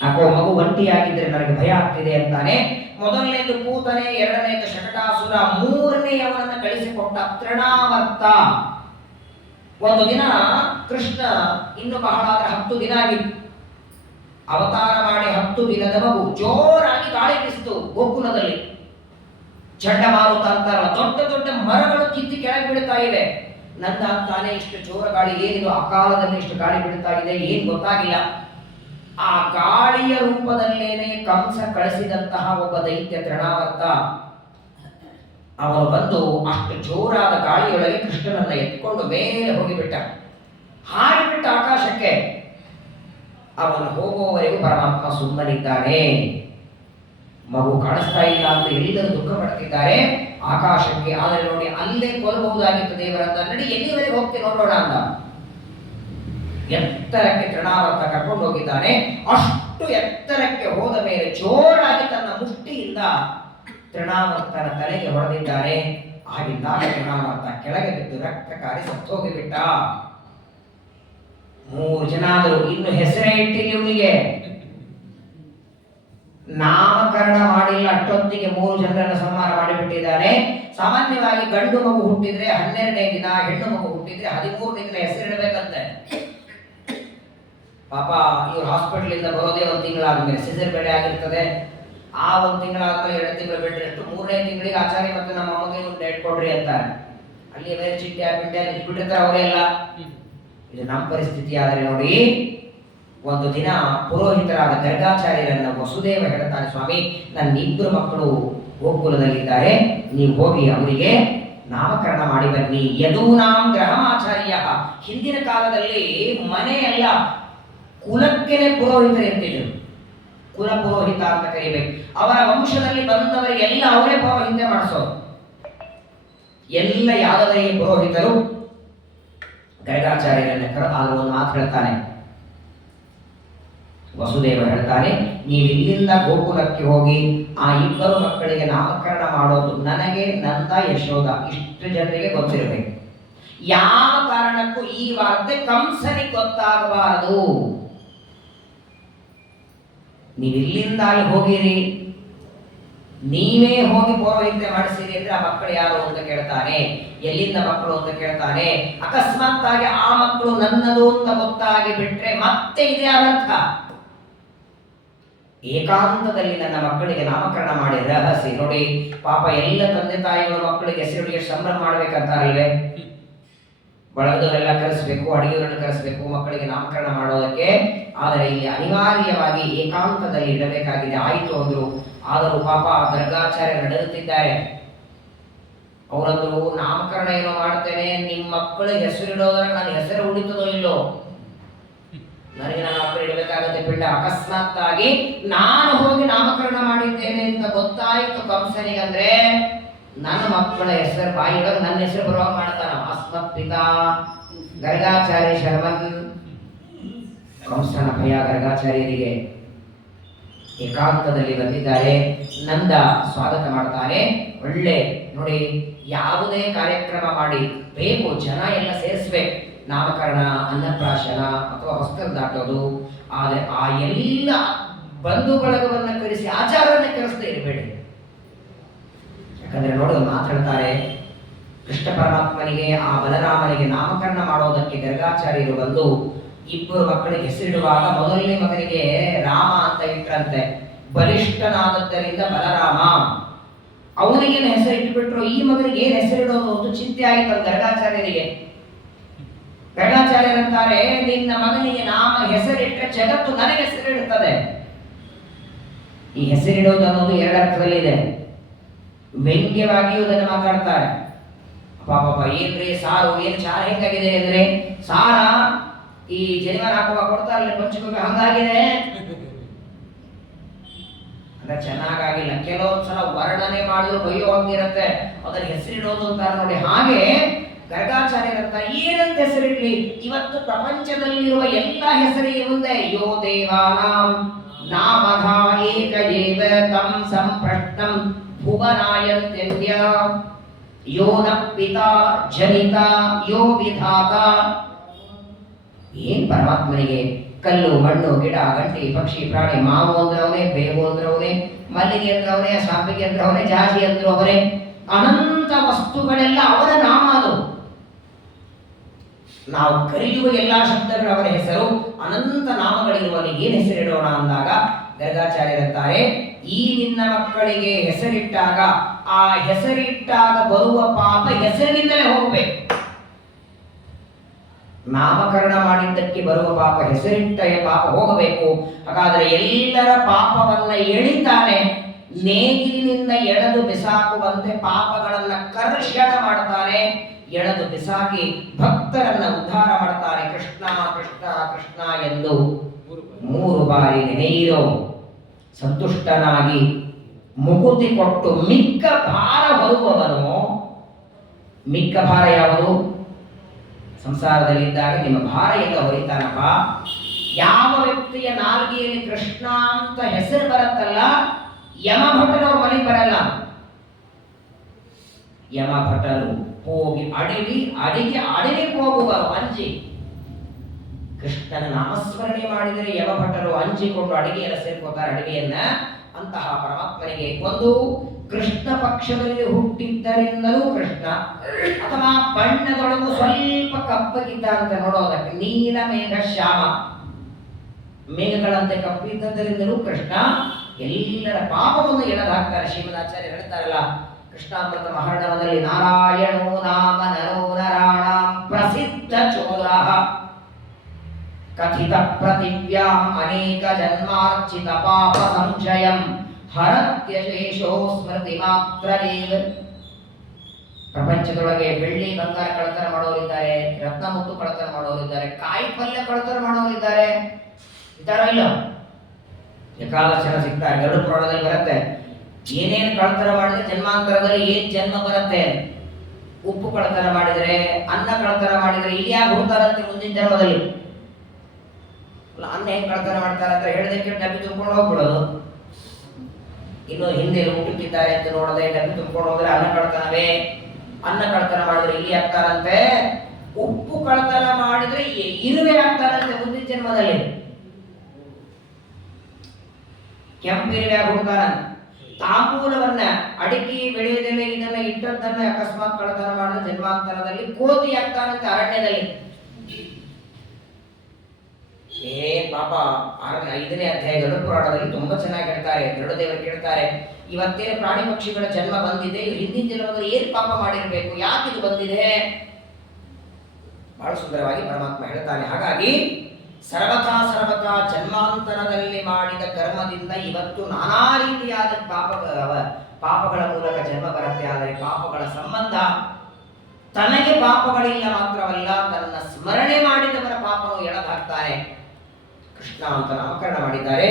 ಯಾಕೋ ಮಗು ಒಂಟಿಯಾಗಿದ್ರೆ ನನಗೆ ಭಯ ಆಗ್ತಿದೆ ಅಂತಾನೆ. ಮೊದಲನೇದು ಪೂತನೆ, ಎರಡನೇದು ಶಕಟಾಸುರ, ಮೂರನೆಯವನನ್ನು ಕಳಿಸಿಕೊಟ್ಟ ತೃಣಾವರ್ತ. ಒಂದು ದಿನ ಕೃಷ್ಣ ಇನ್ನು ಬಹಳ 10 ದಿನ ಆಗಿತ್ತು, ಅವತಾರ ಮಾಡಿ 10 ದಿನದ ಮಗು ಜೋರಾಗಿ ಗಾಳಿ ಬೀಸಿತು ಗೋಕುಲದಲ್ಲಿ. ಚಂಡಮಾರುತ ಅಂತಾರಲ್ಲ, ದೊಡ್ಡ ದೊಡ್ಡ ಮರಗಳು ಕಿತ್ತಿ ಕೆಳಗೆ ಬೀಳ್ತಾ ಇವೆ. ನಂದ ಅಂತಾನೆ, ಇಷ್ಟು ಜೋರ ಗಾಳಿ ಏನಿದು, ಅಕಾಲದಲ್ಲಿ ಇಷ್ಟು ಗಾಳಿ ಬೀಳ್ತಾ ಇದೆ, ಏನ್ ಗೊತ್ತಾಗಿಲ್ಲ. ಆ ಗಾಳಿಯ ರೂಪದಲ್ಲೇನೆ ಕಂಸ ಕಳಿಸಿದಂತಹ ಒಬ್ಬ ದೈತ್ಯ ತೃಣಾವರ್ತ ಅವನು ಬಂದು ಅಷ್ಟು ಜೋರಾದ ಗಾಳಿಯೊಳಗೆ ಕೃಷ್ಣನನ್ನ ಎತ್ಕೊಂಡು ಮೇಲೆ ಹೋಗಿಬಿಟ್ಟ, ಹಾರಿಬಿಟ್ಟ ಆಕಾಶಕ್ಕೆ. ಅವನು ಹೋಗುವವರೆಗೂ ಪರಮಾತ್ಮ ಸುಮ್ಮನಿದ್ದಾನೆ. ಮಗು ಕಾಣಿಸ್ತಾ ಇಲ್ಲ ಅಂತ ಎಲ್ಲರೂ ದುಃಖ ಪಡ್ತಿದ್ದಾರೆ ಆಕಾಶಕ್ಕೆ. ಆದರೆ ನೋಡಿ, ಅಲ್ಲೇ ಕೊಲ್ಲಬಹುದಾಗಿತ್ತು ದೇವರಂತ. ನಡಿ, ಎಲ್ಲಿವರೆಗೆ ಹೋಗ್ತೀನಿ ನೋಡೋಣ ಅಂತ ಎತ್ತರಕ್ಕೆ ತೃಣಾವರ್ತ ಕರ್ಕೊಂಡು ಹೋಗಿದ್ದಾನೆ. ಅಷ್ಟು ಎತ್ತರಕ್ಕೆ ಹೋದ ಮೇಲೆ ಜೋರಾಗಿ ತನ್ನ ಮುಷ್ಟಿಯಿಂದ ತೃಣಾವರ್ತನ ತಲೆಗೆ ಹೊಡೆದಿದ್ದಾನೆ. ಆಗಿದ್ದಾಗ ತೃಣಾವರ್ತ ಕೆಳಗೆ ಬಿದ್ದು ರಕ್ತ ಕಾರಿ ಸತ್ತೋಗಿಬಿಟ್ಟ. 3 ಜನ ಆದರು. ಇನ್ನು ಹೆಸರೇ ಇಟ್ಟಿಲ್ಲ ಇವನಿಗೆ, ನಾಮಕರಣ ಮಾಡಿಲ್ಲ. ಅಷ್ಟೊತ್ತಿಗೆ 3 ಜನರನ್ನು ಸಂಹಾರ ಮಾಡಿಬಿಟ್ಟಿದ್ದಾನೆ. ಸಾಮಾನ್ಯವಾಗಿ ಗಂಡು ಮಗು ಹುಟ್ಟಿದ್ರೆ 12ನೇ ದಿನ, ಹೆಣ್ಣು ಮಗು ಹುಟ್ಟಿದ್ರೆ 13ನೇ ದಿನ ಹೆಸರಿಡಬೇಕಂತೆ. ಪಾಪ ಇವ್ರು ಹಾಸ್ಪಿಟಲ್ ಇಂದ ಬರೋದೇ 1 ತಿಂಗಳಾದ್ಮೇಲೆ, ಸಿಸರ್ ಬೇರೆ ಆಗಿರ್ತದೆ. ಆ 1 ತಿಂಗಳಾದ್ಮೇಲೆ 2 ತಿಂಗಳು ಬಿಟ್ಟರೆ ಎಷ್ಟು, 3ನೇ ತಿಂಗಳಿಗೆ ಆಚಾರ್ಯ ಮತ್ತೆ ನಮ್ಮ ಅಮ್ಮಗೆ ಒಂದು ಡೇಟ್ ಕೊಡ್ರಿ ಅಂತಾರೆ. ಅಲ್ಲಿ ಬೇರೆ ಚಿಟ್ಟೆ ಪಿಂಡೆ ಬಿಟ್ಟಿರ್ತಾರೆ ಅವರೇ ಎಲ್ಲ. ಇದು ನಮ್ಮ ಪರಿಸ್ಥಿತಿ. ಆದರೆ ನೋಡಿ, ಒಂದು ದಿನ ಪುರೋಹಿತರಾದ ಗರ್ಗಾಚಾರ್ಯರನ್ನ ವಸುದೇವ ಹೇಳ್ತಾನೆ, ಸ್ವಾಮಿ, ನನ್ನ 2 ಮಕ್ಕಳು ಗೋಕುಲದಲ್ಲಿದ್ದಾರೆ, ನೀವು ಹೋಗಿ ಅವರಿಗೆ ನಾಮಕರಣ ಮಾಡಿ ಬನ್ನಿ. ಯದೂನಾಂ ಗ್ರಹಮಾಚಾರ್ಯ. ಹಿಂದಿನ ಕಾಲದಲ್ಲಿ ಮನೆಯೆಲ್ಲ ಕುಲಕ್ಕೆನೆ ಪುರೋಹಿತರು ಇರ್ತಿದ್ರು, ಕುಲ ಪುರೋಹಿತ ಅಂತ ಕರಿಬೇಕು. ಅವರ ವಂಶದಲ್ಲಿ ಬಂದವರಿಗೆಲ್ಲ ಅವರೇ ಪೌರೋಹಿತ್ಯ ಮಾಡಿಸೋರು. ಎಲ್ಲ ಯಾದವರಿಗೆ ಪುರೋಹಿತರು. ಗರ್ಗಾಚಾರ್ಯರನ್ನ ಆದರೂ ಒಂದು ಮಾತು ಹೇಳ್ತಾನೆ ವಸುದೇವ, ಹೇಳ್ತಾನೆ, ನೀವು ಇಲ್ಲಿಂದ ಗೋಕುಲಕ್ಕೆ ಹೋಗಿ ಆ 2 ಮಕ್ಕಳಿಗೆ ನಾಮಕರಣ ಮಾಡೋದು ನನಗೆ, ನಂದ, ಯಶೋಧ, ಇಷ್ಟು ಜನರಿಗೆ ಗೊತ್ತಿರಬೇಕು. ಯಾವ ಕಾರಣಕ್ಕೂ ಈ ವಾರ್ತೆ ಕಂಸನಿಗೆ ಗೊತ್ತಾಗಬಾರದು. ನೀವು ಇಲ್ಲಿಂದ ಅಲ್ಲಿ ಹೋಗಿರಿ, ನೀವೇ ಹೋಗಿ ಪೌರೋಹಿತ್ಯ ಮಾಡಿಸಿರಿ ಅಂದ್ರೆ ಆ ಮಕ್ಕಳು ಯಾರು ಅಂತ ಕೇಳ್ತಾನೆ. ಎಲ್ಲಿಂದ ಮಕ್ಕಳು ಅಂತ ಕೇಳ್ತಾನೆ. ಅಕಸ್ಮಾತ್ ಆಗಿ ಆ ಮಕ್ಕಳು ನನ್ನದು ಅಂತ ಗೊತ್ತಾಗಿ ಬಿಟ್ರೆ ಮತ್ತೆ ಇದೇ ಅನರ್ಥ. ಏಕಾಂತದಲ್ಲಿ ನನ್ನ ಮಕ್ಕಳಿಗೆ ನಾಮಕರಣ ಮಾಡಿ ರಹಸ್ಯ. ನೋಡಿ ಪಾಪ ಎಲ್ಲ ತಂದೆ ತಾಯಿಗಳು ಮಕ್ಕಳಿಗೆ ಹೆಸರು ಎಷ್ಟು ಸಂಭ್ರಮ ಮಾಡ್ಬೇಕಂತಾರಲ್ವೇ, ಬಳಗದವರೆಲ್ಲ ಕರೆಸಬೇಕು, ಅಡಿಗೆಯವರನ್ನು ಕರೆಸಬೇಕು ಮಕ್ಕಳಿಗೆ ನಾಮಕರಣ ಮಾಡೋದಕ್ಕೆ. ಆದರೆ ಇಲ್ಲಿ ಅನಿವಾರ್ಯವಾಗಿ ಏಕಾಂತದಲ್ಲಿ ಇಡಬೇಕಾಗಿದೆ. ಆಯಿತು ಅಂದ್ರು. ಆದರೂ ಪಾಪ ಗರ್ಗಾಚಾರ್ಯ ನಡೆಯುತ್ತಿದ್ದಾರೆ. ಅವರಂದ್ರು, ನಾಮಕರಣ ಏನೋ ಮಾಡ್ತೇನೆ, ನಿಮ್ಮ ಮಕ್ಕಳಿಗೆ ಹೆಸರಿಡೋದ್ರೆ ನನ್ನ ಹೆಸರು ಉಳಿತದೋ ಇಲ್ಲೋ, ನನಗೆ ನನ್ನ ಮಕ್ಕಳು ಇಡಬೇಕಾಗತ್ತೆ ಪಿಂಡ. ಅಕಸ್ಮಾತ್ ಆಗಿ ನಾನು ಹೋಗಿ ನಾಮಕರಣ ಮಾಡಿದ್ದೇನೆ ಅಂತ ಗೊತ್ತಾಯಿತು ಕಂಸನಿಗಂದ್ರೆ ನನ್ನ ಮಕ್ಕಳ ಹೆಸರು ಬಾಯಿ ಇಡೋದು, ನನ್ನ ಹೆಸರು ಬರುವಾಗ ಮಾಡ್ತಾನ. ಅಸ್ಮತ್ ಪಿತಾ ಗರ್ಗಾಚಾರ್ಯ ಶರ್ಮನ್. ಕಂಸನ ಭಯ ಗರ್ಗಾಚಾರ್ಯರಿಗೆ. ಏಕಾಂತದಲ್ಲಿ ಬಂದಿದ್ದಾರೆ. ನಂದ ಸ್ವಾಗತ ಮಾಡ್ತಾನೆ. ಒಳ್ಳೆ ನೋಡಿ, ಯಾವುದೇ ಕಾರ್ಯಕ್ರಮ ಮಾಡಿ ಬೇಕು, ಜನ ಎಲ್ಲ ಸೇರಿಸ್ಬೇಕು. ನಾಮಕರಣ, ಅನ್ನಪ್ರಾಶನ ಅಥವಾ ಹೊಸ್ಕಲ್ ದಾಟೋದು. ಆದರೆ ಆ ಎಲ್ಲ ಬಂಧು ಬಳಗವನ್ನು ಕರೆಸಿ ಆಚಾರವನ್ನೇ ಕರೆಸದೇ ಇರಬೇಡಿ. ಯಾಕಂದ್ರೆ ನೋಡಿ, ಮಾತಾಡ್ತಾರೆ, ಕೃಷ್ಣ ಪರಮಾತ್ಮನಿಗೆ ಆ ಬಲರಾಮನಿಗೆ ನಾಮಕರಣ ಮಾಡೋದಕ್ಕೆ ಗರ್ಗಾಚಾರ್ಯರು ಬಂದು 2 ಮಕ್ಕಳಿಗೆ ಹೆಸರಿಡುವಾಗ ಮೊದಲನೇ ಮಗನಿಗೆ ರಾಮ ಅಂತ ಇಟ್ಟರಂತೆ. ಬಲಿಷ್ಠನಾದದ್ದರಿಂದ ಬಲರಾಮ. ಅವನಿಗೇನು ಹೆಸರು ಇಟ್ಟುಬಿಟ್ರು, ಈ ಮಗನಿಗೆ ಏನು ಹೆಸರಿಡೋದು ಅಂತ ಚಿಂತೆ ಆಯಿತು ಗರ್ಗಾಚಾರ್ಯರಿಗೆ. ಗರ್ಗಾಚಾರ್ಯರಂತಾರೆ, ನಿನ್ನ ಮಗನಿಗೆ ನಾಮ ಹೆಸರಿಟ್ಟರೆ ಜಗತ್ತು ನನಗೆ ಹೆಸರಿಡುತ್ತದೆ. ಈ ಹೆಸರಿಡೋದು ಅನ್ನೋದು 2 ಅರ್ಥದಲ್ಲಿದೆ. ವ್ಯಂಗ್ಯವಾಗಿಯೂ ಅದನ್ನು ಮಾತಾಡ್ತಾರೆ. ಪಾಪ ಏನ್ರಿ ಸಾರು, ಏನು ಚಾರ ಹೆಂಗಾಗಿದೆ ಅಂದ್ರೆ, ಸಾರ ಈ ಜನಿವಾರ ಹಾಕುವಾಗ ಕೊಡ್ತಾರಲ್ಲ ಪಂಚಮಿ, ಹಂಗಾಗಿದೆ ಅಂದ್ರೆ ಚೆನ್ನಾಗಾಗಿಲ್ಲ. ಕೆಲವೊಂದ್ಸಲ ವರ್ಣನೆ ಮಾಡಿದ್ರು ಬಯ್ಯೋ ಹೋಗಿರತ್ತೆ, ಅದನ್ನ ಹೆಸರಿಡೋದು ಅಂತಾರೆ ನೋಡಿ. ಹಾಗೆ ಗರ್ಗಾಚಾರ್ಯರಂತ ಏನಂತ ಹೆಸರಿಡ್ಲಿ, ಇವತ್ತು ಪ್ರಪಂಚದಲ್ಲಿರುವ ಎಲ್ಲ ಹೆಸರಿಗೆ ಮುಂದೆ ಯೋ ದೇವಾನಾಂ ನಾಮಧ ಏಕ ಏವ ತಂ ಸಂಪ್ರಶ್ನಂ ಭುವನಾಯಂತ್ಯನ್ಯ ಯೋ ನ ಪಿತಾ ಜನಿತ ಯೋ ವಿಧಾತ. ಏನ್ ಪರಮಾತ್ಮನಿಗೆ ಕಲ್ಲು ಮಣ್ಣು ಗಿಡ ಗಂಟಿ ಪಕ್ಷಿ ಪ್ರಾಣಿ, ಮಾವು ಅಂದ್ರವನೇ, ಬೇವು ಅಂದ್ರವನೇ, ಮಲ್ಲಿಗೆ ಅಂದ್ರವನೇ, ಸಾಂಪಿಗೆ ಅಂದ್ರವನೇ, ಜಾಜಿ ಅಂದ್ರು ಅವನೇ, ಅನಂತ ವಸ್ತುಗಳೆಲ್ಲ ಅವರ ನಾಮ. ಅದು ನಾವು ಕರೆಯುವ ಎಲ್ಲಾ ಶಬ್ದಗಳು ಅವರ ಹೆಸರು. ಅನಂತ ನಾಮಗಳಿರುವಲ್ಲಿ ಏನ್ ಹೆಸರಿಡೋಣ ಅಂದಾಗ ಗರ್ಗಾಚಾರ್ಯರಂತಾರೆ, ಈ ನಿನ್ನ ಮಕ್ಕಳಿಗೆ ಹೆಸರಿಟ್ಟಾಗ ಆ ಹೆಸರಿಟ್ಟಾಗ ಬರುವ ಪಾಪ ಹೆಸರಿನಿಂದಲೇ ಹೋಗಬೇಕು. ನಾಮಕರಣ ಮಾಡಿದ್ದಕ್ಕೆ ಬರುವ ಪಾಪ ಹೆಸರಿಟ್ಟ ಪಾಪ ಹೋಗಬೇಕು. ಹಾಗಾದ್ರೆ ಎಲ್ಲರ ಪಾಪವನ್ನ ಎಳಿತಾನೆ, ನೇಗಿಲಿನಿಂದ ಎಳೆದು ಬಿಸಾಕುವಂತೆ ಪಾಪಗಳನ್ನ ಕರ್ಷಣ ಮಾಡ್ತಾನೆ, ಎಳೆದು ಬಿಸಾಕಿ ಭಕ್ತರನ್ನ ಉದ್ಧಾರ ಮಾಡ್ತಾನೆ. ಕೃಷ್ಣ ಕೃಷ್ಣ ಕೃಷ್ಣ ಎಂದು 3 ಬಾರಿ ನೆನೆಯಿರೋ. ಸಂತುಷ್ಟನಾಗಿ ಮುಕುತಿ ಕೊಟ್ಟು ಮಿಕ್ಕ ಭಾರ ಹೊರುವವನು. ಮಿಕ್ಕ ಭಾರ ಯಾವುದು? ಸಂಸಾರದಲ್ಲಿದ್ದಾಗ ನಿಮ್ಮ ಭಾರ ಎಲ್ಲ ಹೊರಿತಾನಪ್ಪ. ಯಾವ ವ್ಯಕ್ತಿಯ ನಾಲ್ಗೆಯಲ್ಲಿ ಕೃಷ್ಣ ಅಂತ ಹೆಸರು ಬರುತ್ತಲ್ಲ, ಯಮಭಟರವ್ರ ಮನೆಗೆ ಬರಲ್ಲ. ಯಮಭಟರು ಹೋಗಿ ಅಡಿಗೆ ಹೋಗುವರು ಅಂಜಿ. ಕೃಷ್ಣನ ನಾಮಸ್ಮರಣೆ ಮಾಡಿದರೆ ಯಮಭಟರು ಅಂಜಿಕೊಂಡು ಅಡಿಗೆಯನ್ನು ಸೇರ್ಕೋತಾರೆ ಅಡಿಗೆಯನ್ನ. ಅಂತಹ ಪರಮಾತ್ಮನಿಗೆ ಒಂದು ಕೃಷ್ಣ ಪಕ್ಷದಲ್ಲಿ ಹುಟ್ಟಿದ್ದರಿಂದಲೂ ಕೃಷ್ಣ, ಅಥವಾ ಬಣ್ಣದೊಳಗೂ ಸ್ವಲ್ಪ ಕಪ್ಪಗಿದ್ದ ಅಂತ ನೋಡೋದಕ್ಕೆ ನೀಲ ಮೇಘ ಶ್ಯಾಮ, ಮೇಘಗಳಂತೆ ಕಪ್ಪಿದ್ದರಿಂದಲೂ ಕೃಷ್ಣ ಎಲ್ಲರ ಪಾಪವನ್ನು ಎಳೆದಾಕ್ತಾರೆ. ಶ್ರೀಮದಾಚಾರ್ಯ ಹೇಳ್ತಾರಲ್ಲ, ಕೃಷ್ಣಾಮೃತ ಮಹರ್ಣವದಲ್ಲಿ ನಾರಾಯಣೋ ನಾಮ ನರೋ ನರಾಣಾಂ ಪ್ರಸಿದ್ಧ ಚೋರಃ ಕಥಿತ ಪೃಥಿವ್ಯಾಂ ಅನೇಕ ಜನ್ಮಾರ್ಚಿತ ಪಾಪ ಸಂಶಯಂ ಹರತ್ಯಶೇಷೋ ಸ್ಮೃತಿ ಮಾತ್ರದೇವ. ಪ್ರಪಂಚದೊಳಗೆ ಬೆಳ್ಳಿ ಬಂಗಾರ ಕಳ್ಳತನ ಮಾಡೋರಿದ್ದಾರೆ, ರತ್ನ ಮುತ್ತು ಕಳ್ಳತನ ಮಾಡೋರಿದ್ದಾರೆ, ಕಾಯಿ ಪಲ್ಯ ಕಳ್ಳತನ ಮಾಡೋರಿದ್ದಾರೆ. ಇದ್ದಾರೋ ಇಲ್ಲ? ಏಕಾದಶನ ಸಿಗ್ತಾರೆ, ಗರುಡ ಪುರಾಣದಲ್ಲಿ ಬರುತ್ತೆ. ಏನೇನು ಕಳ್ಳತನ ಮಾಡಿದ್ರೆ ಜನ್ಮಾಂತರದಲ್ಲಿ ಏನ್ ಜನ್ಮ ಬರುತ್ತೆ. ಉಪ್ಪು ಕಳ್ಳತನ ಮಾಡಿದ್ರೆ, ಅನ್ನ ಕಳ್ಳತನ ಮಾಡಿದ್ರೆ ಇಲ್ಲಿ ಯಾಕೆ ಹೋಗ್ತಾರಂತೆ ಮುಂದಿನ ಜನ್ಮದಲ್ಲಿ. ಅನ್ನ ಹೆಂಗ್ ಕಳ್ಳತನ ಮಾಡ್ತಾರೆ ಅಂತ ಹೇಳಿದಕ್ಕೆ ಡಬ್ಬಿ ತುಂಬಿಕೊಂಡು ಹೋಗ್ಬಿಡೋದು. ಇನ್ನು ಹಿಂದೆ ಊಟಕ್ಕಿದ್ದಾರೆ ಅಂತ ನೋಡದೆ ಡಬ್ಬಿ ತುಂಬಿಕೊಂಡು ಹೋದ್ರೆ ಅನ್ನ ಕಳ್ಳತನವೇ. ಅನ್ನ ಕಳ್ಳತನ ಮಾಡಿದ್ರೆ ಇಲ್ಲಿ ಆಗ್ತಾರಂತೆ, ಉಪ್ಪು ಕಳ್ಳತನ ಮಾಡಿದ್ರೆ ಇರುವೆ ಆಗ್ತಾರಂತೆ ಮುಂದಿನ ಜನ್ಮದಲ್ಲಿ. ಕೆಂಪಿರುವೆ ಹುಡ್ತಾರಂತೆ. ತಾಂಬೂಲವನ್ನ ಅಡಿಕೆ ಬೆಳೆಯದಲ್ಲೇ ಇದನ್ನ ಇಟ್ಟದ್ದನ್ನ ಅಕಸ್ಮಾತ್ ಕಳ್ಳತನ ಮಾಡಿದ್ರೆ ಜನ್ಮಾಂತರದಲ್ಲಿ ಕೋತಿ ಆಗ್ತಾರಂತೆ ಅರಣ್ಯದಲ್ಲಿ. ಪಾಪ 5ನೇ ಅಧ್ಯಾಯ ಗರುಡ ಪುರಾಣದಲ್ಲಿ ತುಂಬಾ ಚೆನ್ನಾಗಿ ಹೇಳ್ತಾರೆ. ಗರುಡದೇವರು ಕೇಳ್ತಾರೆ, ಇವತ್ತೇನು ಪ್ರಾಣಿ ಪಕ್ಷಿಗಳ ಜನ್ಮ ಬಂದಿದೆ, ಹಿಂದಿನ ಜನ್ಮದಲ್ಲಿ ಏನು ಪಾಪ ಮಾಡಿರಬೇಕು, ಯಾಕೆ ಇದು ಬಂದಿದೆ? ಬಹಳ ಸುಂದರವಾಗಿ ಪರಮಾತ್ಮ ಹೇಳ್ತಾನೆ. ಹಾಗಾಗಿ ಸರ್ವಥಾ ಜನ್ಮಾಂತರದಲ್ಲಿ ಮಾಡಿದ ಕರ್ಮದಿಂದ ಇವತ್ತು ನಾನಾ ರೀತಿಯಾದ ಪಾಪಗಳ ಮೂಲಕ ಜನ್ಮ ಬರುತ್ತೆ. ಆದರೆ ಪಾಪಗಳ ಸಂಬಂಧ ತನಗೆ ಪಾಪಗಳಿಲ್ಲ ಮಾತ್ರವಲ್ಲ, ತನ್ನ ಸ್ಮರಣೆ ಮಾಡಿದವರ ಪಾಪವನ್ನು ಎಳೆದಾಕ್ತಾನೆ. ಕೃಷ್ಣ ಅಂತ ನಾಮಕರಣ ಮಾಡಿದ್ದಾರೆ.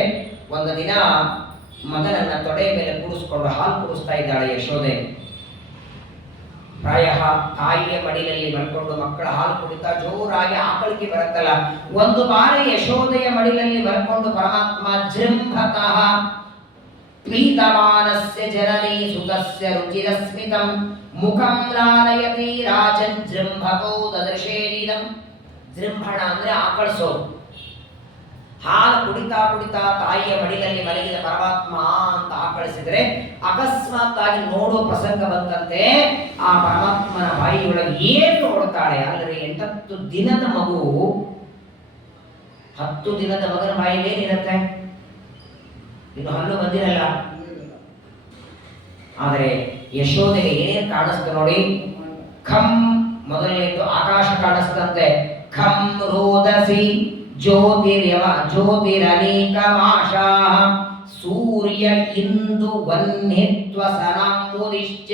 ಒಂದು ದಿನ ಮಗನನ್ನ ತೊಡೆಯ ಮೇಲೆ ಕೂಡಿಸ್ಕೊಂಡು ಹಾಲು ಕುಡಿಸ್ತಾ ಇದ್ದಾಳೆ ಯಶೋದೆ. ಪ್ರಾಯ ತಾಯಿಯ ಮಡಿಲಲ್ಲಿ ಮಲ್ಕೊಂಡು ಮಕ್ಕಳ ಹಾಲು ಕುಡಿತಾ ಜೋರಾಗಿ ಆಕಳಿಕೆ ಬರುತ್ತಲ್ಲ. ಒಂದು ಬಾರಿ ಯಶೋದೆಯ ಮಡಿಲಲ್ಲಿ ಮಲ್ಕೊಂಡು ಪರಮಾತ್ಮ ಜೃಂಭತಃ ಪ್ರೀತಮಾನಸ್ಯ ಜನನೀ ಸುತಸ್ಯ ರುಚಿರಸ್ಮಿತಂ ಮುಖಂ ಲಾಲಯತಿ ರಾಜನ್ ಜೃಂಭತೋ ದದೃಶೇರಿದಂ. ಜೃಂಭಣ ಅಂದ್ರೆ ಆಕಳಿಸೋ. ಹಾಲು ಕುಡಿತಾ ತಾಯಿಯ ಮಡಿಲಲ್ಲಿ ಮಲಗಿದ ಪರಮಾತ್ಮ ಅಂತ ಆಕಳಿಸಿದ್ರೆ ಅಕಸ್ಮಾತ್ ಆಗಿ ನೋಡೋ ಪ್ರಸಂಗ ಬಂದಂತೆ ಆ ಪರಮಾತ್ಮನ ಬಾಯಿಯೊಳಗೆ ಏನು ನೋಡ್ತಾಳೆ. ಅಲ್ಲದೆ 8 ದಿನದ ಮಗು, 10 ದಿನದ ಮಗನ ಬಾಯಿಗೆ ಏನಿರುತ್ತೆ? ಇನ್ನು ಹಲ್ಲು ಬಂದಿರಲ್ಲ. ಆದರೆ ಯಶೋದೆಗೆ ಏನೇನು ಕಾಣಿಸ್ತು ನೋಡಿ. ಖಂ ಮೊದಲನೇದು ಆಕಾಶ ಕಾಣಿಸ್ತಂತೆ. ಖಂ ರೋದಸಿ ಜ್ಯೋತಿರನೇಕಮಾಶಾಃ ಸೂರ್ಯ ಇಂದು ವನ್ಹಿತ್ವಸನಾಂಬುದಿಶ್ಚ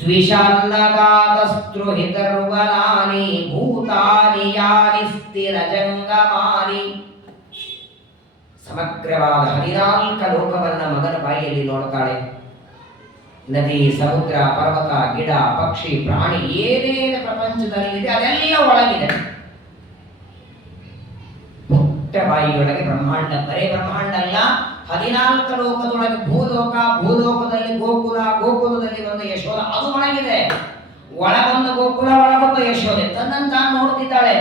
ದ್ವಿಷಾನ್ನಗಾತಸ್ತ್ರುಹಿತರ್ವನಾನಿ ಭೂತಾನಿ ಯಾನಿ ಸ್ಥಿರಜಂಗಮಾನಿ. ಸಮಗ್ರವಾದ 14 ಲೋಕವನ್ನ ಮಗನ ಬಾಯಿಯಲ್ಲಿ ನೋಡ್ತಾಳೆ. ನದಿ, ಸಮುದ್ರ, ಪರ್ವತ, ಗಿಡ, ಪಕ್ಷಿ, ಪ್ರಾಣಿ ಏನೇನು ಪ್ರಪಂಚದಲ್ಲಿದೆ ಅದೆಲ್ಲ ಒಳಗಿದೆ. ಪುಟ್ಟ ಬಾಯಿಯೊಳಗೆ ಬ್ರಹ್ಮಾಂಡ, ಬರೇ ಬ್ರಹ್ಮಾಂಡ ಅಲ್ಲ, 14 ಲೋಕದೊಳಗೆ ಭೂಲೋಕ, ಭೂಲೋಕದಲ್ಲಿ ಗೋಕುಲ, ಗೋಕುಲದಲ್ಲಿ ಒಂದು ಯಶೋಧ, ಅದು ಒಳಗಿದೆ. ಒಳಗೊಂದು ಗೋಕುಲ, ಒಳಗೊಬ್ಬ ಯಶೋಧೆ, ತನ್ನನ್ನು ತಾನು ನೋಡ್ತಿದ್ದಾಳೆ.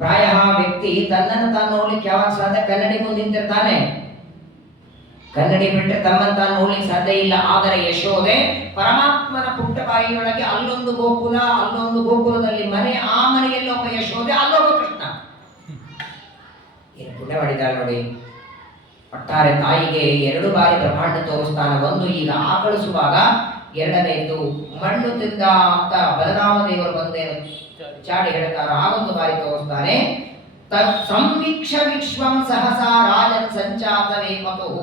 ಪ್ರಾಯ ವ್ಯಕ್ತಿ ತನ್ನನ್ನು ತಾನು ನೋಡ್ಲಿಕ್ಕೆ ಯಾವಾಗ ಸಾಧ್ಯ? ಕನ್ನಡಿ ಮುಂದೆ ನಿಂತಿರ್ತಾನೆ, ಕನ್ನಡಿ ಬಿಟ್ಟರೆ ತಮ್ಮನ್ನು ತಾನು ನೋಡ್ಲಿಕ್ಕೆ ಸಾಧ್ಯ ಇಲ್ಲ. ಆದರೆ ಯಶೋಧೆ ಪರಮಾತ್ಮನ ಪುಟ್ಟ ಬಾಯಿಯೊಳಗೆ ಅಲ್ಲೊಂದು ಗೋಕುಲ, ಅಲ್ಲೊಂದು ಗೋಕುಲದಲ್ಲಿ ಮನೆ, ಆ ಮನೆಯಲ್ಲಿ ಒಬ್ಬ ಯಶೋಧೆ, ಅಲ್ಲೊಬ್ಬ ಕೃಷ್ಣ. ಏನು ಪುಣ್ಯ ಮಾಡಿದ್ದಾಳೆ ನೋಡಿ. ಒಟ್ಟಾರೆ ತಾಯಿಗೆ 2 ಬಾರಿ ಬ್ರಹ್ಮಾಂಡ ತೋರಿಸ್ತಾನೆ. ಒಂದು ಈಗ ಆಕಳಿಸುವಾಗ, ಎರಡನೇದು ಮಣ್ಣು ತಿಂದ ಅಂತ ಬಲರಾಮ ದೇವರು ಬಂದೇನು ಚಾಡಿ ಹೇಳ್ತಾರ, ಆಗೊಂದು ಬಾರಿ ತೋರಿಸ್ತಾನೆ. ತತ್ ಸಂವೀಕ್ಷ ವಿಶ್ವಂ ಸಹಸಾ ರಾಜನ್ ಸಂಚಾತವೇ ಮತುಃ.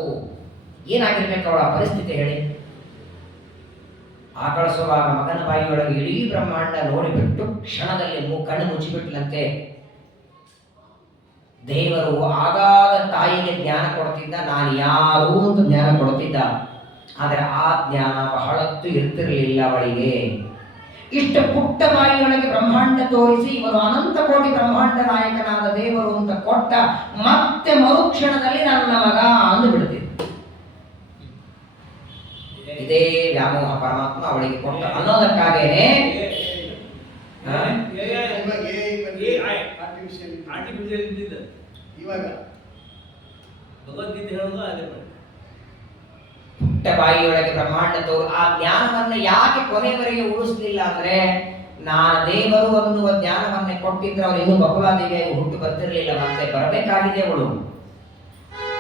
ಏನಾಗಿರ್ಬೇಕು ಅವಳ ಪರಿಸ್ಥಿತಿ ಹೇಳಿ? ಆಕಳಿಸುವಾಗ ಮಗನ ಬಾಯಿಯೊಳಗೆ ಇಡೀ ಬ್ರಹ್ಮಾಂಡ ನೋಡಿಬಿಟ್ಟು ಕ್ಷಣದಲ್ಲಿ ಕಣ್ಣು ಮುಚ್ಚಿಬಿಟ್ಲಂತೆ. ದೇವರು ಆಗಾಗ ತಾಯಿಗೆ ಜ್ಞಾನ ಕೊಡ್ತಿದ್ದ, ನಾನು ಯಾರು ಅಂತ ಜ್ಞಾನ ಕೊಡ್ತಿದ್ದ. ಆದರೆ ಆ ಜ್ಞಾನ ಬಹಳತ್ತು ಇರ್ತಿರಲಿಲ್ಲ ಅವಳಿಗೆ. ಇಷ್ಟು ಪುಟ್ಟ ಬಾಯಿಯೊಳಗೆ ಬ್ರಹ್ಮಾಂಡ ತೋರಿಸಿ ಇವನು ಅನಂತ ಕೋಟಿ ಬ್ರಹ್ಮಾಂಡ ನಾಯಕನಾದ ದೇವರು ಅಂತ ಕೊಟ್ಟ, ಮತ್ತೆ ಮರುಕ್ಷಣದಲ್ಲಿ ನನ್ನ ಮಗ ಅಂದು ಬಿಡ್ತಿದ್ದ. ಇದೇ ವ್ಯಾಮೋಹ ಪರಮಾತ್ಮ ಅವಳಿಗೆ ಕೊಟ್ಟ ಅನ್ನೋದಕ್ಕಾಗೇನೆ ಪುಟ್ಟ ಬಾಯಿಯೊಳಗೆ ಬ್ರಹ್ಮಾಂಡ ತೋರು. ಆ ಜ್ಞಾನವನ್ನು ಯಾಕೆ ಕೊನೆವರೆಗೆ ಉಳಿಸ್ಲಿಲ್ಲ ಅಂದ್ರೆ, ನಾನು ದೇವರು ಅನ್ನುವ ಜ್ಞಾನವನ್ನೇ ಕೊಟ್ಟಿದ್ರೆ ಅವನು ಇನ್ನೂ ಬಕುಲಾದೇವಿಯಾಗಿ ಹುಟ್ಟು ಬರ್ತಿರ್ಲಿಲ್ಲ, ಮತ್ತೆ ಬರಬೇಕಾಗಿದೆ ಅವಳು.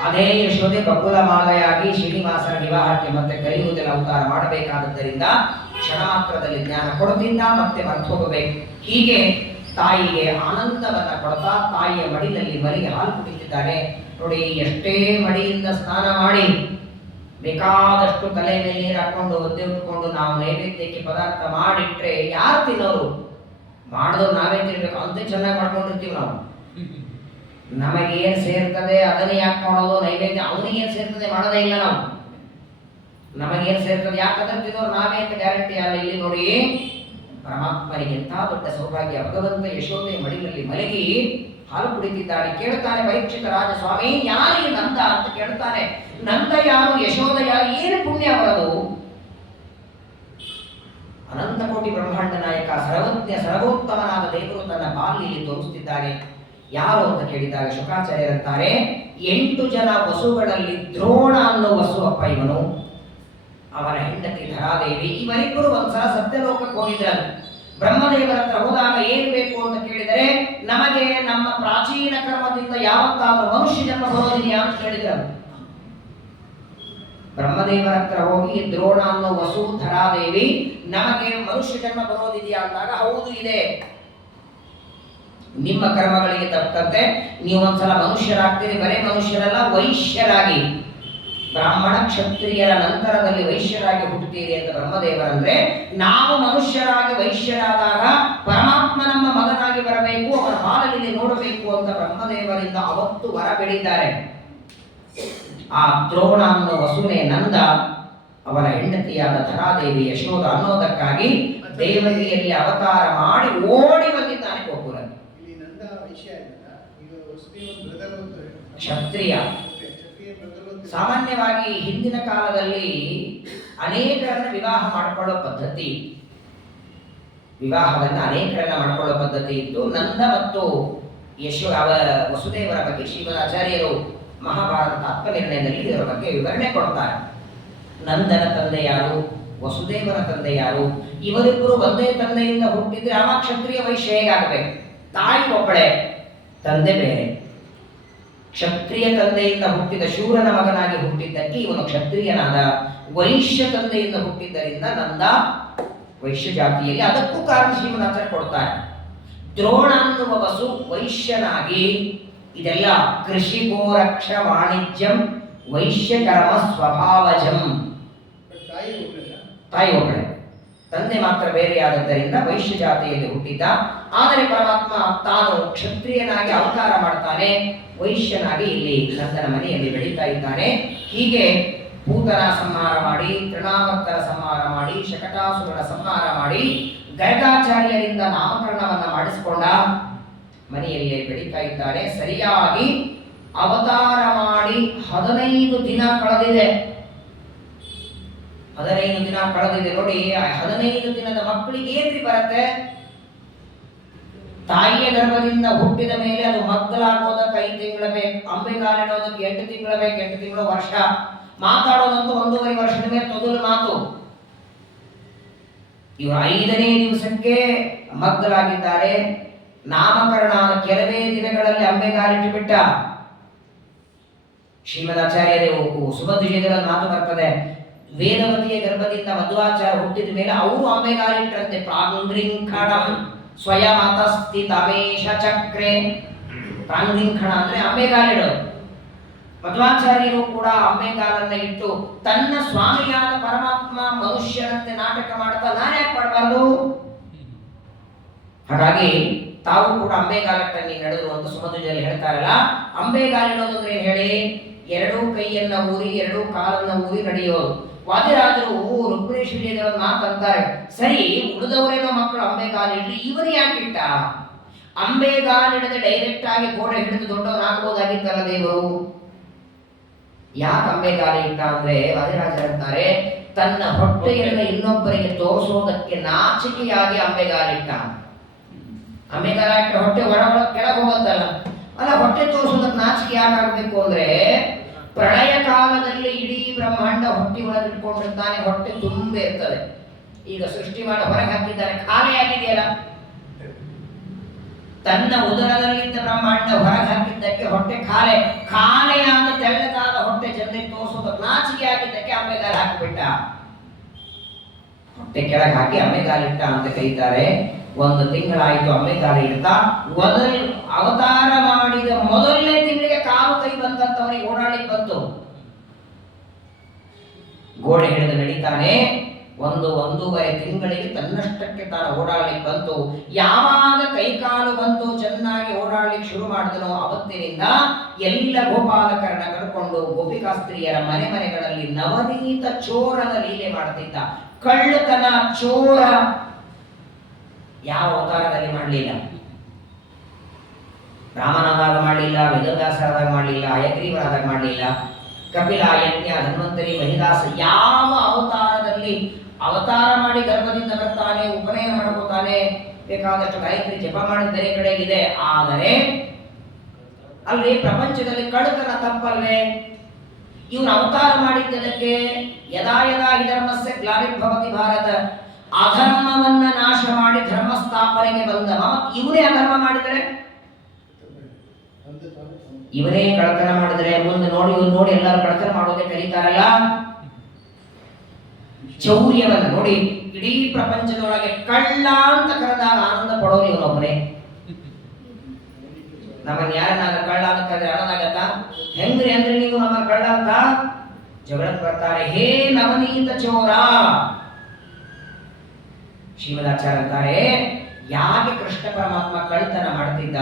ಅದೇ ಯಶೋದೆ ಬಕುಲ ಮಾಲೆಯಾಗಿ ಶ್ರೀನಿವಾಸನ ವಿವಾಹಕ್ಕೆ ಮತ್ತೆ ಕಲಿಯುವುದೆಲ್ಲ ಅವತಾರ ಮಾಡಬೇಕಾದದ್ದರಿಂದ ಕ್ಷಣ ಮಾತ್ರದಲ್ಲಿ ಜ್ಞಾನ ಕೊಡುತ್ತಿದ್ದ, ಮತ್ತೆ ಮರ್ತು ಹೋಗಬೇಕು. ಹೀಗೆ ತಾಯಿಗೆ ಆನಂದವನ್ನ ಕೊಡ್ತಾ ತಾಯಿಯ ಮಡಿಲಲ್ಲಿ ಮರಿಗೆ ಹಾಲು ಕುಡಿತಿದ್ದಾನೆ ನೋಡಿ. ಎಷ್ಟೇ ಮಡಿಯಿಂದ ಸ್ನಾನ ಮಾಡಿ ಬೇಕಾದಷ್ಟು ತಲೆ ಮೇಲೆ ನೀರು ಹಾಕೊಂಡು ಒದ್ದೆ ಉಟ್ಕೊಂಡು ನಾವು ನೈವೇದ್ಯಕ್ಕೆ ಪದಾರ್ಥ ಮಾಡಿಟ್ರೆ ಯಾರು ತಿನ್ನೋರು? ಮಾಡಿದವ್ರು ನಾವೇ ತಿನ್ಬೇಕು, ಅಂತ ಚೆನ್ನಾಗಿ ಮಾಡ್ಕೊಂಡಿರ್ತೀವಿ ನಾವು. ನಮಗೇನು ಸೇರ್ತದೆ ಅದನ್ನೇ ಯಾಕೆ ಮಾಡೋದು? ನೈವೇದ್ಯ ಅವನಿಗೇನು ಸೇರ್ತದೆ ಮಾಡೋದೇ ಇಲ್ಲ ನಾವು. ನಮಗೇನು ಸೇರ್ತದೆ ಯಾಕಂದ್ರೆ ತಿನ್ನೋರು ನಾವೇ ಅಂತ ಗ್ಯಾರಂಟಿ ಅಲ್ಲ. ಇಲ್ಲಿ ನೋಡಿ, ಪರಮಾತ್ಮನಿಗೆ ಎಂಥ ದೊಡ್ಡ ಸೌಭಾಗ್ಯ. ಭಗವಂತ ಯಶೋಧೆ ಮಡಿಲಲ್ಲಿ ಮಲಗಿ ಹಾಲು ಕುಡಿತಿದ್ದಾನೆ. ಕೇಳ್ತಾನೆ ಪರೀಕ್ಷಿತ ರಾಜ, ಸ್ವಾಮಿ ಯಾರಿಗೆ ನಂದ ಅಂತ ಕೇಳ್ತಾನೆ. ನಂದ ಯಾರು, ಯಶೋಧ ಯಾರು, ಏನು ಪುಣ್ಯ ಅವರದು? ಅನಂತ ಕೋಟಿ ಬ್ರಹ್ಮಾಂಡ ನಾಯಕ ಸರ್ವಜ್ಞ ಸರ್ವೋತ್ತಮನಾದ ದೇವರು ತನ್ನ ಬಾಲಿಯಲ್ಲಿ ತೋರಿಸುತ್ತಿದ್ದಾನೆ. ಯಾರು ಅಂತ ಕೇಳಿದಾಗ ಶುಕಾಚಾರ್ಯರಂತಾರೆ, 8 ಜನ ವಸುಗಳಲ್ಲಿ ದ್ರೋಣ ಅನ್ನೋ ವಸು ಅಪ್ಪ ಇವನು. ಅವನ ಹೆಂಡತಿ ಧರಾದೇವಿ. ಇವರಿಬ್ಬರು ಒಂದ್ಸಲ ಸತ್ಯಲೋಕಕ್ಕೆ ಹೋಗಿದ್ದರು. ಬ್ರಹ್ಮದೇವರ ಹತ್ರ ಹೋದಾಗ ಏನ್ ಬೇಕು ಅಂತ ಕೇಳಿದರೆ, ನಮಗೆ ನಮ್ಮ ಪ್ರಾಚೀನ ಕರ್ಮದಿಂದ ಯಾವತ್ತಾದ್ರೂ ಮನುಷ್ಯ ಜನ್ಮ ಬರೋದಿದೆಯಾ ಅಂತ ಕೇಳಿದರು. ಬ್ರಹ್ಮದೇವರ ಹತ್ರ ಹೋಗಿ ದ್ರೋಣ ಅನ್ನೋ ವಸು ಧರಾದೇವಿ, ನಮಗೆ ಮನುಷ್ಯ ಜನ್ಮ ಬರೋದಿದೆಯಾ ಅಂದಾಗ, ಹೌದು ಇದೆ, ನಿಮ್ಮ ಕರ್ಮಗಳಿಗೆ ತಕ್ಕಂತೆ ನೀವು ಒಂದ್ಸಲ ಮನುಷ್ಯರಾಗ್ತೀರಿ. ಬರೇ ಮನುಷ್ಯರಲ್ಲ, ವೈಶ್ಯರಾಗಿ, ಬ್ರಾಹ್ಮಣ ಕ್ಷತ್ರಿಯರ ನಂತರದಲ್ಲಿ ವೈಶ್ಯರಾಗಿ ಹುಟ್ಟುತ್ತೀರಿ ಅಂತ ಬ್ರಹ್ಮದೇವರಂದ್ರೆ, ನಾವು ಮನುಷ್ಯರಾಗಿ ವೈಶ್ಯರಾದಾಗ ಪರಮಾತ್ಮ ನಮ್ಮ ಮಗನಾಗಿ ಬರಬೇಕು, ಅವರ ಬಾಲಲ್ಲಿ ನೋಡಬೇಕು ಅಂತ ಬ್ರಹ್ಮದೇವರಿಂದ ಅವತ್ತು ವರ ಬೆಳೀತಾರೆ. ಆ ದ್ರೋಣ ಅನ್ನೋ ವಸುನೆ ನಂದ, ಅವರ ಹೆಂಡತಿಯಾದ ಧರಾದೇವಿ ಯಶೋಧ ಅನ್ನೋದಕ್ಕಾಗಿ ದೇವತೆಯಲ್ಲಿ ಅವತಾರ ಮಾಡಿ ಓಡಿ ಬಂದಿದ್ದಾನೆ ಗೋಕುಲ. ಕ್ಷತ್ರಿಯ. ಸಾಮಾನ್ಯವಾಗಿ ಹಿಂದಿನ ಕಾಲದಲ್ಲಿ ಅನೇಕರನ್ನ ವಿವಾಹ ಮಾಡಿಕೊಳ್ಳೋ ಪದ್ಧತಿ, ವಿವಾಹವನ್ನ ಅನೇಕರನ್ನ ಮಾಡಿಕೊಳ್ಳೋ ಪದ್ಧತಿ ಇತ್ತು. ನಂದ ಮತ್ತು ವಸುದೇವರ ಬಗ್ಗೆ ಶ್ರೀಮದಾಚಾರ್ಯರು ಮಹಾಭಾರತ ಆತ್ಮನಿರ್ಣಯದಲ್ಲಿ ಇದರ ಬಗ್ಗೆ ವಿವರಣೆ ಕೊಡ್ತಾರೆ. ನಂದನ ತಂದೆ ಯಾರು, ವಸುದೇವನ ತಂದೆ ಯಾರು, ಇವರಿಬ್ಬರು ಒಂದೇ ತಂದೆಯಿಂದ ಹುಟ್ಟಿದ್ರೆ ಆವಾಗ ಕ್ಷತ್ರಿಯ ವೈಶ್ಯ ಹೇಗಾಗಬೇಕು? ತಾಯಿ ಒಬ್ಬಳೆ, ತಂದೆ ಬೇರೆ. ಕ್ಷತ್ರಿಯ ತಂದೆಯಿಂದ ಹುಟ್ಟಿದ ಶೂರನ ಮಗನಾಗಿ ಹುಟ್ಟಿದ್ದಕ್ಕೆ ಇವನು ಕ್ಷತ್ರಿಯನಾದ. ವೈಶ್ಯ ತಂದೆಯಿಂದ ಹುಟ್ಟಿದ್ದರಿಂದ ನಂದ ವೈಶ್ಯ ಜಾತಿಯಲ್ಲಿ. ಅದಕ್ಕೂ ಕಾರಣ ಶ್ರೀಮದಾಚಾರ್ಯ ಕೊಡ್ತಾರೆ. ದ್ರೋಣ ಅನ್ನುವ ವಸು ವೈಶ್ಯನಾಗಿ, ಇದೆಲ್ಲ ಕೃಷಿ ಗೋರಕ್ಷ ವಾಣಿಜ್ಯಂ ವೈಶ್ಯ ಕರ್ಮ ಸ್ವಭಾವಜಂ. ತಾಯಿ ಒಬ್ಬಳೆ, ತಂದೆ ಮಾತ್ರ ಬೇರೆಯಾದದ್ದರಿಂದ ವೈಶ್ಯ ಜಾತಿಯಲ್ಲಿ ಹುಟ್ಟಿದ್ದ. ಆದರೆ ಪರಮಾತ್ಮ ತಾನು ಕ್ಷತ್ರಿಯನಾಗಿ ಅವತಾರ ಮಾಡ್ತಾನೆ, ವೈಶ್ಯನಾಗಿ ಇಲ್ಲಿ ನಂದನ ಮನೆಯಲ್ಲಿ ಬೆಳೀತಾ ಇದ್ದಾನೆ. ಹೀಗೆ ಭೂತನ ಸಂಹಾರ ಮಾಡಿ, ತೃಣಾವರ್ತರ ಸಂಹಾರ ಮಾಡಿ, ಶಕಟಾಸುರನ ಸಂಹಾರ ಮಾಡಿ, ಗರ್ಗಾಚಾರ್ಯರಿಂದ ನಾಮಕರಣವನ್ನ ಮಾಡಿಸಿಕೊಂಡ. ಮನೆಯಲ್ಲೇ ಬೆಳೀತಾ ಇದ್ದಾರೆ. ಸರಿಯಾಗಿ ಅವತಾರ ಮಾಡಿ 15 ದಿನ ಕಳೆದಿದೆ. 15 ದಿನ ಕಳೆದಿದೆ ನೋಡಿ. 15 ದಿನದ ಮಕ್ಕಳಿಗೆ ಏನ್ರಿ ಬರುತ್ತೆ? ತಾಯಿಯ ಗರ್ಭದಿಂದ ಹುಟ್ಟಿದ ಮೇಲೆ ಅದು ಮಕ್ಕಳಾಗೋದಕ್ಕೆ 5 ತಿಂಗಳ ಬೇಕು, ಅಂಬೆಗಾಲಿಡೋದಕ್ಕೆ 8 ತಿಂಗಳ ಬೇಕು, 8 ತಿಂಗಳು ವರ್ಷ, ಮಾತಾಡೋದಂತೂ 1.5 ವರ್ಷದ ಮೇಲೆ ತೊದಲು ಮಾತು. ಇವರು 5ನೇ ದಿವಸಕ್ಕೆ ಮಕ್ಕಳಾಗಿದ್ದಾರೆ. ನಾಮಕರಣ ಕೆಲವೇ ದಿನಗಳಲ್ಲಿ ಅಂಬೆಗಾಲಿಟ್ಟು ಬಿಟ್ಟ. ಶ್ರೀಮದಾಚಾರ್ಯರು ಸುಮಧ್ವಿಜಯದಲ್ಲಿ ಮಾತು ಬರ್ತದೆ, ವೇದವತಿಯ ಗರ್ಭದಿಂದ ಮಧ್ವಾಚಾರ್ಯ ಹುಟ್ಟಿದ ಮೇಲೆ ಅವರು ಅಂಬೆಗಾಲಿಟ್ಟರಂತೆ. ಪ್ರಾಂಗ್ರಿಂಖಣಂ ಸ್ವಯಮತಸ್ಥಿತಮೇಶ ಚಕ್ರೆ. ಪ್ರಾಂಗ್ರಿಂಖಣ ಅಂದ್ರೆ ಅಂಬೆಗಾಲಿಡೋದು. ಮಧ್ವಾಚಾರ್ಯರು ಕೂಡ ಅಂಬೆಗಾಲನ್ನ ಇಟ್ಟು ತನ್ನ ಸ್ವಾಮಿಯಾದ ಪರಮಾತ್ಮ ಮನುಷ್ಯನಂತೆ ನಾಟಕ ಮಾಡ್ತಾ ನಾನು ಯಾಕೆ ಮಾಡಬಾರ್ದು? ಹಾಗಾಗಿ ತಾವು ಕೂಡ ಅಂಬೆಗಾಲಟ್ಟಲ್ಲಿ ನಡೆದು ಅಂತ ಸುಮಧ್ವಿಜಯಲ್ಲಿ ಹೇಳ್ತಾರಲ್ಲ. ಅಂಬೆಗಾಲಿಡೋದು ಅಂದ್ರೆ ಏನ್ ಹೇಳಿ? 2 ಕೈಯನ್ನ ಊರಿ 2 ಕಾಲನ್ನ ಊರಿ ನಡೆಯೋದು. ವಾದಿರಾಜರು ರುಕ್ಮಿಣೇಶ್ ವಿಜಯದೇವರ ಮಾತಂತಾರೆ, ಸರಿ ಉಳಿದವರೇನೋ ಮಕ್ಕಳು ಅಂಬೆಗಾಲಿಡ್ಲಿ, ಇವನು ಯಾಕೆ ಇಟ್ಟ? ಅಂಬೆಗಾಲಿಡದೆ ಡೈರೆಕ್ಟ್ ಆಗಿ ಗೋಡೆ ಹಿಡಿದು ದೊಡ್ಡವನಾಗಬಹುದಾಗಿತ್ತಲ್ಲ ದೇವರು. ಯಾಕೆ ಅಂಬೆಗಾಲಿ ಇಟ್ಟ ಅಂದ್ರೆ ವಾದಿರಾಜರು ಅಂತಾರೆ, ತನ್ನ ಹೊಟ್ಟೆಯನ್ನು ಇನ್ನೊಬ್ಬರಿಗೆ ತೋರಿಸೋದಕ್ಕೆ ನಾಚಿಕೆಯಾಗಿ ಅಂಬೆಗಾಲಿಟ್ಟ. ಅಂಬೆಗಾಲಿಟ್ಟ ಹೊಟ್ಟೆ ಒಳ ಕೆಳಗೆ ಹೋಗುತ್ತಲ್ಲ, ಅಲ್ಲ ಹೊಟ್ಟೆ ತೋರಿಸೋದಕ್ಕೆ ನಾಚಿಕೆ ಯಾಕೆ ಆಗ್ಬೇಕು ಅಂದ್ರೆ, ಪ್ರಳಯ ಕಾಲದಲ್ಲಿ ಇಡೀ ಬ್ರಹ್ಮಾಂಡ ಹೊಟ್ಟೆ ಒಳಗೆ ಇಟ್ಕೊಂಡಿರ್ತಾನೆ, ಹೊಟ್ಟೆ ತುಂಬೆ ಇರ್ತದೆ. ಈಗ ಸೃಷ್ಟಿ ಮಾಡಿ ಹೊರಗೆ ಹಾಕಿದ್ದಾರೆ, ಖಾಲಿ ಆಗಿದೆಯಲ್ಲ. ತನ್ನ ಉದರದಲ್ಲಿದ್ದ ಬ್ರಹ್ಮಾಂಡ ಹೊರಗೆ ಹಾಕಿದ್ದಕ್ಕೆ ಹೊಟ್ಟೆ ಖಾಲೆಯಾದ ತೆಳ್ಳಗಾದ ಹೊಟ್ಟೆ ಜನರಿಗೆ ತೋರಿಸೋದಕ್ಕೆ ನಾಚಿಕೆ ಆಗಿದ್ದಕ್ಕೆ ಅಂಬೆಗಾಲ ಹಾಕಿಬಿಟ್ಟ. ಹೊಟ್ಟೆ ಕೆಳಗೆ ಹಾಕಿ ಅಂಬೆಗಾಲಿಟ್ಟ ಅಂತ ಕರೀತಾರೆ. 1 ತಿಂಗಳಾಯಿತು ಅಂಬೆಗಾಲ ಇಡ್ತಾ. ಅವತಾರ ಮಾಡಿದ ಮೊದಲನೇ ತಿಂಗಳಿಗೆ ಕಾಲು ಕೈ ಬಂತಂತವನಿಗೆ ಓಡಾಡ್ಲಿಕ್ಕೆ ಬಂತು. ಗೋಡೆ ಹಿಡಿದು ನಡೀತಾನೆ. 1.5 ತಿಂಗಳಿಗೆ ತನ್ನಷ್ಟಕ್ಕೆ ತಾನು ಓಡಾಡ್ಲಿಕ್ಕೆ ಬಂತು. ಯಾವಾಗ ಕೈಕಾಲು ಬಂತು, ಚೆನ್ನಾಗಿ ಓಡಾಡ್ಲಿಕ್ಕೆ ಶುರು ಮಾಡಿದನೋ ಅವತ್ತಿನಿಂದ ಎಲ್ಲ ಗೋಪಾಲಕರನ್ನ ಕರ್ಕೊಂಡು ಗೋಪಿಕಾಸ್ತ್ರೀಯರ ಮನೆಗಳಲ್ಲಿ ನವನೀತ ಚೋರನ ಲೀಲೆ ಮಾಡ್ತಿದ್ದ. ಕಳ್ಳತನ ಚೋರ ಯಾವ ಅವತಾರದಲ್ಲಿ ಮಾಡಲಿಲ್ಲ. ರಾಮನಾದಾಗ ಮಾಡಲಿಲ್ಲ, ವೇದವ್ಯಾಸರಾದಾಗ ಮಾಡಲಿಲ್ಲ, ಹಯಗ್ರೀವರಾದಾಗ ಮಾಡಲಿಲ್ಲ, ಕಪಿಲ, ಯಜ್ಞ, ಧನ್ವಂತರಿ, ಮಹಿದಾಸ ಯಾವ ಅವತಾರದಲ್ಲಿ ಅವತಾರ ಮಾಡಿ ಗರ್ಭದಿಂದ ಬರ್ತಾನೆ, ಉಪನಯನ ಮಾಡ್ಕೋತಾನೆ, ಬೇಕಾದಷ್ಟು ಗಾಯತ್ರಿ ಜಪ ಮಾಡಿದ ಬೇರೆ ಕಡೆಗಿದೆ. ಆದರೆ ಅಲ್ಲಿ ಪ್ರಪಂಚದಲ್ಲಿ ಕಳ್ಳತನ ತಪ್ಪಲ್ವೇ? ಇವನು ಅವತಾರ ಮಾಡಿದ್ದಕ್ಕೆ ಯದಾ ಯದಾ ಹಿ ಧರ್ಮಸ್ಯ ಗ್ಲಾನಿರ್ಭವತಿ ಭಾರತ, ಅಧರ್ಮವನ್ನ ನಾಶ ಮಾಡಿ ಧರ್ಮ ಸ್ಥಾಪನೆಗೆ ಬಂದ ಇವನೇ ಅಧರ್ಮ ಮಾಡಿದರೆ, ಇವನೇ ಕಳ್ಳತನ ಮಾಡಿದರೆ ಮುಂದೆ ನೋಡಿ ಎಲ್ಲರೂ ಕಳ್ಳತನ ಮಾಡೋದೇ ಕರೀತಾರಲ್ಲ. ಚೌರ್ಯವನ್ನ ನೋಡಿ, ಇಡೀ ಪ್ರಪಂಚದೊಳಗೆ ಕಳ್ಳ ಅಂತ ಕರೆದಾಗ ಆನಂದ ಪಡೋರು ಇವನೊಬ್ಬನೇ. ನಮ್ಮನ್ನ ಯಾರನ್ನಾಗ ಕಳ್ಳ ಅಂತ ಕರೆದ್ರೆ ಆನಂದಾಗತ್ತ? ಹೆಂಗ್ರಿ ಅಂದ್ರೆ ನೀವು ನಮ್ಮ ಕಳ್ಳ ಅಂತ ಜಗಳಕ್ಕೆ ಬರ್ತಾರೆ. ಹೇ ನವನೀತ ಚೋರ. ಶ್ರೀಮದಾಚಾರ್ಯ ಅಂತಾರೆ, ಯಾಕೆ ಕೃಷ್ಣ ಪರಮಾತ್ಮ ಕಳ್ಳತನ ಮಾಡ್ತಿದ್ದ?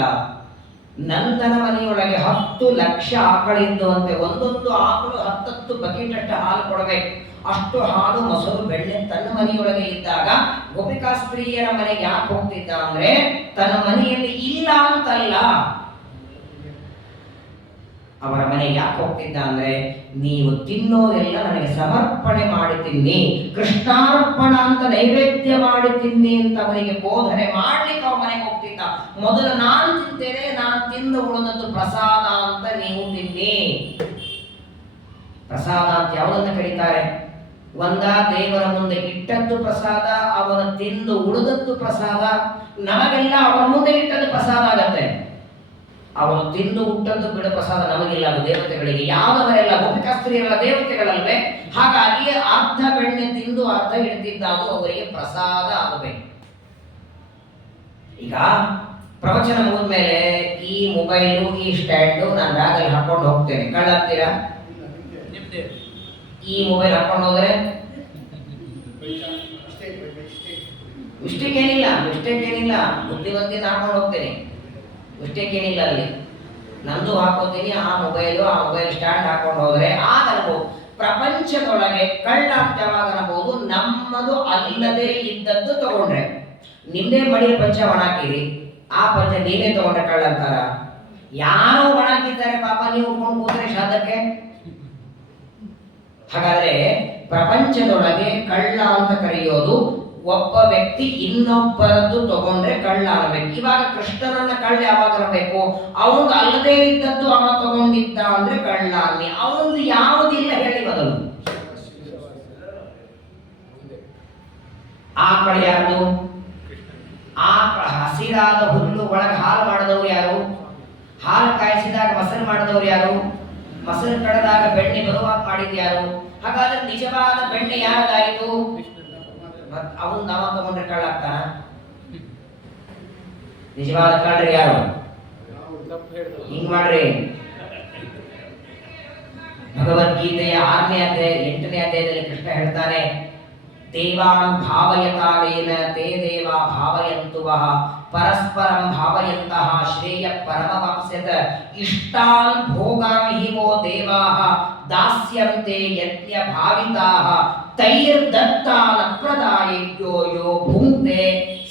ನಂದನ ಮನೆಯೊಳಗೆ 10 ಲಕ್ಷ ಆಕಳಿದ್ದು ಅಂತೆ. ಒಂದೊಂದು ಆಕಳು 10 ಬಕೆಟ್ ಅಷ್ಟು ಹಾಲು ಕೊಡಬೇಕು. ಅಷ್ಟು ಹಾಲು ಮೊಸರು ಬೆಣ್ಣೆ ತನ್ನ ಮನೆಯೊಳಗೆ ಇದ್ದಾಗ ಗೋಪಿಕಾಸ್ತ್ರೀಯರ ಮನೆಗೆ ಯಾಕೆ ಹೋಗ್ತಿದ್ದ ಅಂದ್ರೆ, ತನ್ನ ಮನೆಯಲ್ಲಿ ಇಲ್ಲ ಅಂತಲ್ಲ, ಅವರ ಮನೆಗೆ ಯಾಕೆ ಹೋಗ್ತಿದ್ದ ಅಂದ್ರೆ, ನೀವು ತಿನ್ನೋದೆಲ್ಲ ನನಗೆ ಸಮರ್ಪಣೆ ಮಾಡಿ ತಿನ್ನಿ, ಕೃಷ್ಣಾರ್ಪಣ ಅಂತ ನೈವೇದ್ಯ ಮಾಡಿ ತಿನ್ನಿ ಅಂತ ಅವರಿಗೆ ಬೋಧನೆ ಮಾಡ್ಲಿಕ್ಕೆ ಅವ್ರ ಮನೆಗೆ ಹೋಗ್ತಿದ್ದ. ಮೊದಲು ನಾನು ತಿಂತೇನೆ, ನಾನು ತಿಂದು ಉಳಿದದ್ದು ಪ್ರಸಾದ ಅಂತ ನೀವು ತಿನ್ನಿ. ಪ್ರಸಾದ ಅಂತ ಯಾವುದನ್ನ ಕರೀತಾರೆ? ಒಂದ ದೇವರ ಮುಂದೆ ಇಟ್ಟದ್ದು ಪ್ರಸಾದ, ಅವನ ತಿಂದು ಉಳಿದದ್ದು ಪ್ರಸಾದ. ನಮಗೆಲ್ಲ ಅವನ ಮುಂದೆ ಇಟ್ಟದ್ದು ಪ್ರಸಾದ ಆಗತ್ತೆ, ಅವನು ತಿಂದು ಹುಟ್ಟದ್ದು ಬಿಡ ಪ್ರಸಾದ ನಮಗಿಲ್ಲ, ಅದು ದೇವತೆಗಳಿಗೆ. ಯಾದವರೆಲ್ಲ ಗೋಪಿಕಾಸ್ತ್ರೀಯರೆಲ್ಲ ದೇವತೆಗಳಲ್ವೇ? ಹಾಗಾಗಿ ಅರ್ಧ ಬೆಣ್ಣೆ ತಿಂದು ಅರ್ಧ ಇಡ್ತಿದ್ದ, ಅದು ಅವರಿಗೆ ಪ್ರಸಾದ ಆಗಬೇಕು. ಈಗ ಪ್ರವಚನ ಮುಗಿದ ಮೇಲೆ ಈ ಮೊಬೈಲು, ಈ ಸ್ಟ್ಯಾಂಡು ನಾನು ಬ್ಯಾಗಲ್ಲಿ ಹಾಕೊಂಡು ಹೋಗ್ತೇನೆ, ಕಳ್ಳಾಗ್ತೀರಾ? ಈ ಮೊಬೈಲ್ ಹಾಕೊಂಡು ಹೋದ್ರೆ ಮಿಸ್ಟೇಕ್ ಏನಿಲ್ಲ, ಬುದ್ಧಿವಂತಿಯಿಂದ ಹಾಕೊಂಡು ಹೋಗ್ತೇನೆ, ಮಿಸ್ಟೇಕ್ ಏನಿಲ್ಲ. ಅಲ್ಲಿ ನಂದು ಹಾಕೋತೀನಿ, ಆ ಮೊಬೈಲ್ ಸ್ಟ್ಯಾಂಡ್ ಹಾಕೊಂಡು ಹೋದ್ರೆ ಆಗಬಹುದು. ಪ್ರಪಂಚದೊಳಗೆ ಕಳ್ಳ ಅಂತ ಯಾವಾಗ ಅನ್ನಬಹುದು? ನಮ್ಮದು ಅಲ್ಲದೆ ಇದ್ದದ್ದು ತಗೊಂಡ್ರೆ. ನಿಮ್ದೇ ಮಡಿ ಪಂಚ ಒಣಾಕಿರಿ, ಆ ಪಂಚ ನೀವೇ ತಗೊಂಡ್ರೆ ಕಳ್ಳ ಅಂತಾರ? ಯಾರೋ ಒಣಗಿದ್ದಾರೆ ಪಾಪ, ನೀವು ಉಟ್ಕೊಂಡು ಕೂತ್ರೆ ಶಾದಕ್ಕೆ. ಹಾಗಾದ್ರೆ ಪ್ರಪಂಚದೊಳಗೆ ಕಳ್ಳ ಅಂತ ಕರೆಯೋದು ಒಬ್ಬ ವ್ಯಕ್ತಿ ಇನ್ನೊಬ್ಬರದ್ದು ತಗೊಂಡ್ರೆ ಕಳ್ಳ ಅನ್ನಬೇಕು. ಇವಾಗ ಕೃಷ್ಣನನ್ನ ಕಳ್ಳ ಯಾವಾಗ ಅನ್ನಬೇಕು? ಅವನು ಅಲ್ಲದೇ ಇದ್ದದ್ದು ಅವ ತಗೊಂಡಿದ್ದ ಅಂದ್ರೆ ಕಳ್ಳ ಅನ್ನಿ. ಅವನು ಯಾವುದಿಲ್ಲ ಹೇಳಿ ಮೊದಲು. ಆಕಳ ಯಾರು? ಆಕಳ ಹಸಿರಾದ ಹುಲ್ಲು ಒಳಗೆ ಹಾಲು ಮಾಡಿದವರು ಯಾರು? ಹಾಲು ಕಾಯಿಸಿದಾಗ ಮೊಸರು ಮಾಡಿದವರು ಯಾರು? ಮೊಸರು ಕಡದಾಗ ಬೆಣ್ಣೆ ಬರುವಾಗ ಮಾಡಿದ ಯಾರು? ಹಾಗಾದ್ರೆ ನಿಜವಾದ ಬೆಣ್ಣೆ ಯಾರದಾಯಿತು? ಅವನ್ ನಾವ ತಗೊಂಡ್ರೆ ಕಳ್ಳ ಆಗ್ತಾನ? ನಿಜವಾದ ಕಳ್ಳ್ರಿ ಯಾರು? ಹಿಂಗ್ ಮಾಡ್ರಿ. ಭಗವದ್ಗೀತೆಯ 6ನೇ ಅಧ್ಯಾಯ 8ನೇ ಅಧ್ಯಾಯದಲ್ಲಿ ಕೃಷ್ಣ ಹೇಳ್ತಾನೆ, ದೇವಾನ್ ಭಾವಯತಾನೇನ ತೇ ದೇವಾ ಭಾವಯಂತು ವಃ ಪರಸ್ಪರಂ ಭಾವಯಂತಹ ಶ್ರೇಯ ಪರಮವಾಪ್ಸ್ಯತ ಇಷ್ಟಾನ್ ಭೋಗಾನ್ ಹಿ ವೋ ದೇವಾಃ ದಾಸ್ಯಂತೆ ಯಜ್ಞ ಭಾವಿತಾಃ ತೈರ್ದತ್ತಾನ ಪ್ರದಾಯೇಭ್ಯೋ ಯೋ ಭುಂಕ್ತೆ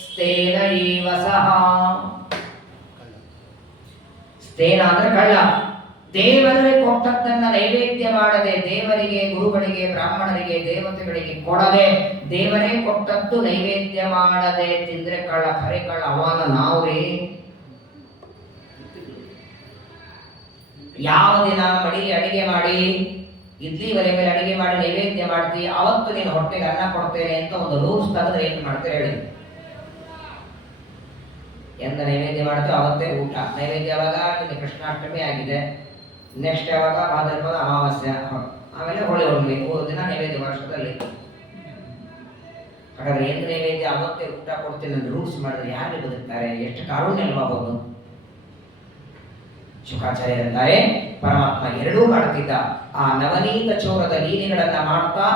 ಸ್ಥೇನ ಏವ ಸಹ. ಸ್ಥೇನ ಅಂದ್ರೆ ಕಳ್ಳ. ದೇವರೇ ಕೊಟ್ಟದ್ದನ್ನ ನೈವೇದ್ಯ ಮಾಡದೆ, ದೇವರಿಗೆ, ಗುರುಗಳಿಗೆ, ಬ್ರಾಹ್ಮಣರಿಗೆ, ದೇವತೆಗಳಿಗೆ ಕೊಡದೆ, ದೇವರೇ ಕೊಟ್ಟದ್ದು ನೈವೇದ್ಯ ಮಾಡದೆ ತಿಂದ್ರೆ ಕಳ್ಳ, ಖರೆ ಕಳ್ಳ. ಅವನ ನಾವ್ರಿ ಯಾವ ದಿನ ಮಡಿಲಿ ಅಡಿಗೆ ಮಾಡಿ ಇಡ್ಲಿ ಒಲೆ ಮೇಲೆ ಅಡಿಗೆ ಮಾಡಿ ನೈವೇದ್ಯ ಮಾಡ್ತಿ, ಅವತ್ತು ನೀನು ಹೊಟ್ಟೆಗೆ ಅನ್ನ ಕೊಡ್ತೇನೆ ಅಂತ ಒಂದು ರೂಲ್ಸ್ ತೆಗೆದ್ರೆ ಏನ್ ಮಾಡ್ತೇವೆ ಹೇಳಿ? ಎಂದ ನೈವೇದ್ಯ ಮಾಡ್ತೇವೆ ಅವತ್ತೇ ಊಟ. ನೈವೇದ್ಯ ಯಾವಾಗ? ನಿನ್ನೆ ಕೃಷ್ಣಾಷ್ಟಮಿ ಆಗಿದೆ, ನೆಕ್ಸ್ಟ್ ಯಾವಾಗ? ಭಾದ್ರಪದ ಅಮಾವಾಸ್ಯ, ಆಮೇಲೆ ಹೋಳಿ ಹುಣ್ಣಿಮೆ, 3 ದಿನ ನೈವೇದ್ಯ ವರ್ಷದಲ್ಲಿ. ಹಾಗಾದ್ರೆ ಎಂದು ನೈವೇದ್ಯ ಅವತ್ತೇ ಊಟ ಕೊಡ್ತೇನೆ ಅಂತ ರೂಲ್ಸ್ ಮಾಡಿದ್ರೆ ಯಾರಿಗೆ ಬದುಕ್ತಾರೆ? ಎಷ್ಟು ಕಾರುಣ್ಯ ಅಲ್ವಾಬಹುದು. ಶುಕಾಚಾರ್ಯ ಅಂತಾರೆ, ಪರಮಾತ್ಮ ಎರಡೂ ಮಾಡ್ತಿದ್ದ. ಆ ನವನೀತ ಚೋರದ ಲೀಲೆಗಳನ್ನ ಮಾಡ್ತಾ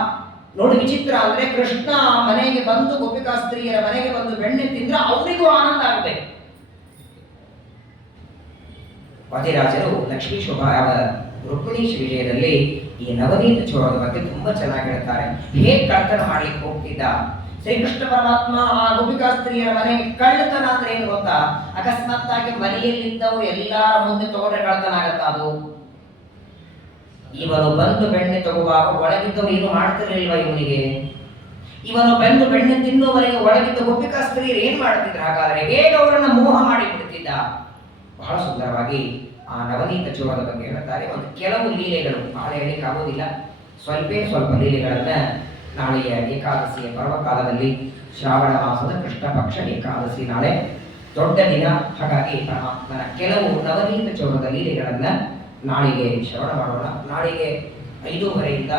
ನೋಡಿ. ವಿಚಿತ್ರ ಅಂದ್ರೆ ಕೃಷ್ಣ ಮನೆಗೆ ಬಂದು, ಗೋಪಿಕಾ ಸ್ತ್ರೀಯರ ಮನೆಗೆ ಬಂದು ಬೆಣ್ಣೆ ತಿಂದ್ರೆ ಅವರಿಗೂ ಆನಂದ ಆಗಬೇಕು. ವಾದಿರಾಜರು ಲಕ್ಷ್ಮೀ ಶೋಭಾ ರುಕ್ಮಿಣೀಶ್ ವಿಜಯದಲ್ಲಿ ಈ ನವನೀತ ಚೋರದ ಬಗ್ಗೆ ತುಂಬಾ ಚೆನ್ನಾಗಿ ಹೇಳ್ತಾರೆ. ಹೇಗೆ ಕಳ್ತನ ಮಾಡ್ಲಿಕ್ಕೆ ಹೋಗ್ತಿದ್ದ ಶ್ರೀಕೃಷ್ಣ ಪರಮಾತ್ಮ ಆ ಗೋಪಿಕಾ ಸ್ತ್ರೀಯರ ಮನೆಗೆ. ಕಳ್ಳತನ ಅಂದ್ರೆ ಏನು ಗೊತ್ತಾ? ಅಕಸ್ಮಾತ್ ಆಗಿ ಮನೆಯಲ್ಲಿದ್ದವರು ಎಲ್ಲಾರ ಮುಂದೆ ತಗೊಂಡ್ರೆ ಕಳ್ಳತನ ಆಗತ್ತ ಅದು? ಇವನು ಬಂದು ಬೆಣ್ಣೆ ತಗುವಾಗ ಒಳಗಿದ್ದವರು ಏನು ಮಾಡ್ತಿರ್ಲಿಲ್ವ ಇವನಿಗೆ? ಇವನು ಬಂದು ಬೆಣ್ಣೆ ತಿನ್ನುವವರೆಗೆ ಒಳಗಿದ್ದ ಗೋಪಿಕಾ ಸ್ತ್ರೀಯರು ಏನ್ ಮಾಡ್ತಿದ್ರು? ಹಾಗಾದ್ರೆ ಹೇಗೆ ಅವರನ್ನ ಮೋಹ ಮಾಡಿ ಬಿಡ್ತಿದ್ದ. ಬಹಳ ಸುಂದರವಾಗಿ ಆ ನವನೀತ ಚೋರದ ಬಗ್ಗೆ ಹೇಳ್ತಾರೆ. ಒಂದು ಕೆಲವು ಲೀಲೆಗಳು, ಬಹಳ ಹೇಳಿಕ್ಕೆ ಆಗೋದಿಲ್ಲ, ಸ್ವಲ್ಪ ಲೀಲೆಗಳನ್ನ ನಾಳೆಯ ಏಕಾದಶಿಯ ಪರ್ವಕಾಲದಲ್ಲಿ, ಶ್ರಾವಣ ಮಾಸದ ಕೃಷ್ಣ ಪಕ್ಷ ಏಕಾದಶಿ ನಾಳೆ ದೊಡ್ಡ ದಿನ. ಹಾಗಾಗಿ ಪರಮಾತ್ಮನ ಕೆಲವು ನವನೀತ ಚೋರದ ಲೀಲೆಗಳನ್ನ ನಾಳೆಗೆ ಶ್ರವಣ ಮಾಡೋಣ. ನಾಳೆಗೆ 5:30ಯಿಂದ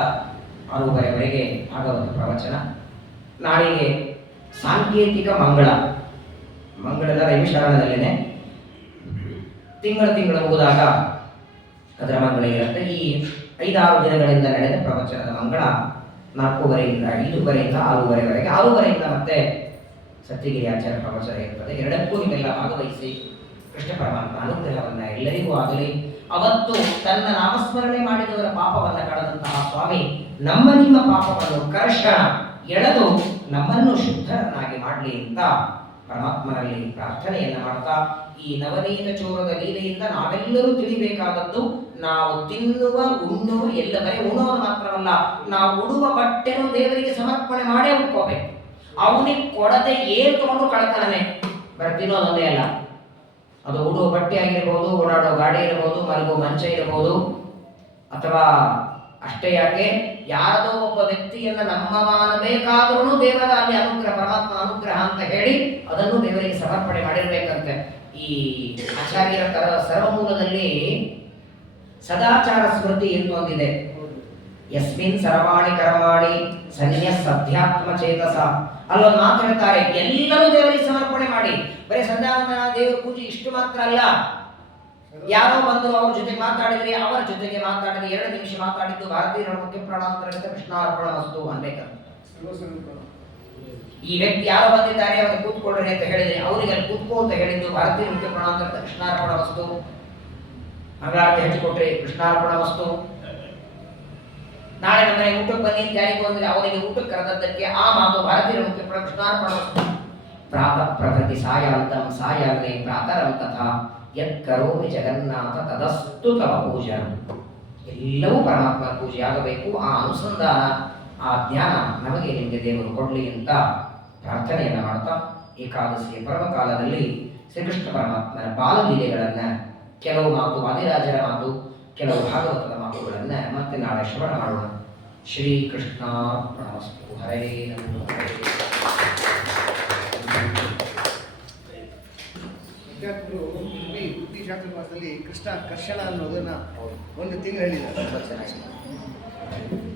6:30ವರೆಗೆ ಭಾಗವತ ಪ್ರವಚನ. ನಾಳೆಗೆ ಸಾಂಕೇತಿಕ ಮಂಗಳದ ರವಿಶರಣದಲ್ಲೇನೆ ತಿಂಗಳು ಮುಗಿದಾಗ ಅದರ ಮಂಗಳ ಇರುತ್ತೆ. ಈ 5-6 ದಿನಗಳಿಂದ ನಡೆದ ಪ್ರವಚನದ ಮಂಗಳ 4:30ಯಿಂದ 5:30ಯಿಂದ 6:30ವರೆಗೆ. 6:30ಯಿಂದ ಮತ್ತೆ ಸತ್ಯಗಿರಿ ಆಚಾರ್ಯ ಪ್ರವಚನ ಇರ್ತದೆ. ಎರಡಕ್ಕೂ ನೀವೆಲ್ಲ ಭಾಗವಹಿಸಿ ಕೃಷ್ಣ ಪರಮಾತ್ಮ ಅನುಗ್ರಹವನ್ನ ಎಲ್ಲರಿಗೂ ಆಗಲಿ. ಅವತ್ತು ತನ್ನ ನಾಮಸ್ಮರಣೆ ಮಾಡಿದವರ ಪಾಪವನ್ನ ಕಳೆದಂತಹ ಸ್ವಾಮಿ ನಿಮ್ಮ ಪಾಪವನ್ನು ಕರ್ಷಣ ಎಳೆದು ನಮ್ಮನ್ನು ಶುದ್ಧರನ್ನಾಗಿ ಮಾಡಲಿ ಅಂತ ಪರಮಾತ್ಮನಲ್ಲಿ ಪ್ರಾರ್ಥನೆಯನ್ನ ಮಾಡ್ತಾ, ಈ ನವನೀತ ಚೋರದ ಲೀಲೆಯಿಂದ ನಾವೆಲ್ಲರೂ ತಿಳಿಬೇಕಾದದ್ದು, ನಾವು ತಿನ್ನುವ ಉಣ್ಣುವ ಎಲ್ಲ ಬರೀ ಉಣ್ಣುವ ಮಾತ್ರವಲ್ಲ, ನಾವು ಉಡುವ ಬಟ್ಟೆನೂ ದೇವರಿಗೆ ಸಮರ್ಪಣೆ ಮಾಡೇ ಉಟ್ಕೋಬೇಕು. ಅವನಿಗೆ ಕೊಡದೆ ಏನ್ ತಗೊಂಡು ಕಳ್ತಾನೆ ಬರ್ತೀನೋದೊಂದೇ ಅಲ್ಲ. ಅದು ಉಡುವ ಬಟ್ಟೆ ಆಗಿರ್ಬೋದು, ಓಡಾಡೋ ಗಾಡಿ ಇರಬಹುದು, ಮಲಗೋ ಮಂಚ ಇರಬಹುದು, ಅಥವಾ ಅಷ್ಟೇ ಯಾಕೆ ಯಾರದೋ ಒಬ್ಬ ವ್ಯಕ್ತಿಯನ್ನ ನಮ್ಮವಾಗಬೇಕಾದ್ರೂ ದೇವರ ಅಲ್ಲಿ ಅನುಗ್ರಹ, ಪರಮಾತ್ಮ ಅನುಗ್ರಹ ಅಂತ ಹೇಳಿ ಅದನ್ನು ದೇವರಿಗೆ ಸಮರ್ಪಣೆ ಮಾಡಿರ್ಬೇಕಂತೆ. ಈ ಆಚಾರ್ಯರ ಸರ್ವಮೂಲದಲ್ಲಿ ಸದಾಚಾರ ಸ್ಮೃತಿ ಎಂದು ಒಂದಿದೆ. ಯಸ್ಮಿನ್ ಸರ್ವಾಣಿ ಕರ್ಮಾಣಿ ಸನ್ಯಸ್ ಅಧ್ಯಾತ್ಮ ಚೇತಸ. ಅಲ್ಲೊಂದು ಮಾತು ಹೇಳ್ತಾರೆ, ಎಲ್ಲರೂ ದೇವರಿಗೆ ಸಮರ್ಪಣೆ ಮಾಡಿ. ಬರೀ ಸಂಧ್ಯಾವಂದನ ದೇವರ ಪೂಜೆ ಇಷ್ಟು ಮಾತ್ರ ಅಲ್ಲ. ಯಾರೋ ಬಂದು ಅವ್ರ ಜೊತೆಗೆ ಮಾತಾಡಿದ್ರೆ, ಅವರ ಜೊತೆಗೆ ಮಾತಾಡಿದ್ರೆ 2 ನಿಮಿಷ ಮಾತಾಡಿದ್ದು ಭಾರತೀಯ ಮುಖ್ಯ ಪ್ರಾಣಾಂತರ್ಗತ ಕೃಷ್ಣಾರ್ಪಣ ವಸ್ತು ಅನ್ಬೇಕಂತ. ಈ ವ್ಯಕ್ತಿ ಯಾರೋ ಬಂದಿದ್ದಾರೆ, ಅವ್ರಿಗೆ ಕೂತ್ಕೊಳ್ಳ್ರಿ ಅಂತ ಹೇಳಿದ್ರೆ ಅವರಿಗೆ ಅಲ್ಲಿ ಕೂತ್ಕೋ ಅಂತ ಹೇಳಿದ್ದು ಭಾರತೀಯ ಮುಖ್ಯ ಪ್ರಾಣಾಂತರ್ಗತ ಕೃಷ್ಣಾರ್ಪಣ ವಸ್ತು. ಮಂಗಳಾರತಿ ಹಚ್ಚಿಕೊಟ್ರಿ ಕೃಷ್ಣಾರ್ಪಣ ವಸ್ತು. ನಾಳೆ ನಮ್ಮನೆ ಊಟಕ್ಕೆ ಬನ್ನಿ ಅಂತ ಯಾರಿಗೂ ಅಂದ್ರೆ ಅವರಿಗೆ ಊಟಕ್ಕೆ ಕರೆದದ್ದಕ್ಕೆ ಆ ಮಾತು ಭಾರತೀಯ ಮುಖ್ಯ ಕೃಷ್ಣಾರ್ಪಣ ವಸ್ತು. ಪ್ರಾತಃ ಪ್ರಭೃತಿ ಸಾಯಾಂತಂ ಸಾಯಾನ್ನೇ ಪ್ರಾತರಂ ತಥಾ ಯತ್ ಕರೋಮಿ ಜಗನ್ನಾಥ ತದಸ್ತು ತವ ಪೂಜನ. ಎಲ್ಲವೂ ಪರಮಾತ್ಮನ ಪೂಜೆಯಾಗಬೇಕು. ಆ ಅನುಸಂಧಾನ, ಆ ಜ್ಞಾನ ನಮಗೆ ನಿಮಗೆ ದೇವರು ಕೊಡಲಿ ಅಂತ ಪ್ರಾರ್ಥನೆಯನ್ನು ಮಾಡ್ತಾ, ಏಕಾದಶಿಯ ಪರ್ವಕಾಲದಲ್ಲಿ ಶ್ರೀಕೃಷ್ಣ ಪರಮಾತ್ಮನ ಬಾಲಲೀಲೆಗಳನ್ನು, ಕೆಲವು ಮಾತು ವಾದಿರಾಜರ ಮಾತು, ಕೆಲವು ಭಾಗವತದ ಮಾತುಗಳನ್ನು ಮತ್ತೆ ನಾಳೆ ಶ್ರವಣ ಮಾಡೋಣ. ಶ್ರೀಕೃಷ್ಣಾರ್ಪಣಮಸ್ತು. ಹರೇ ನಮೋ ಹರೇ. ಬುದ್ಧಿ ಶಾಸ್ತ್ರದಲ್ಲಿ ಕೃಷ್ಣ ಕರ್ಷಣ ಅನ್ನೋದನ್ನ ಒಂದು ತಿಂಗಳು ಹೇಳಿದ್ದಾರೆ. ಚೆನ್ನಾಗಿ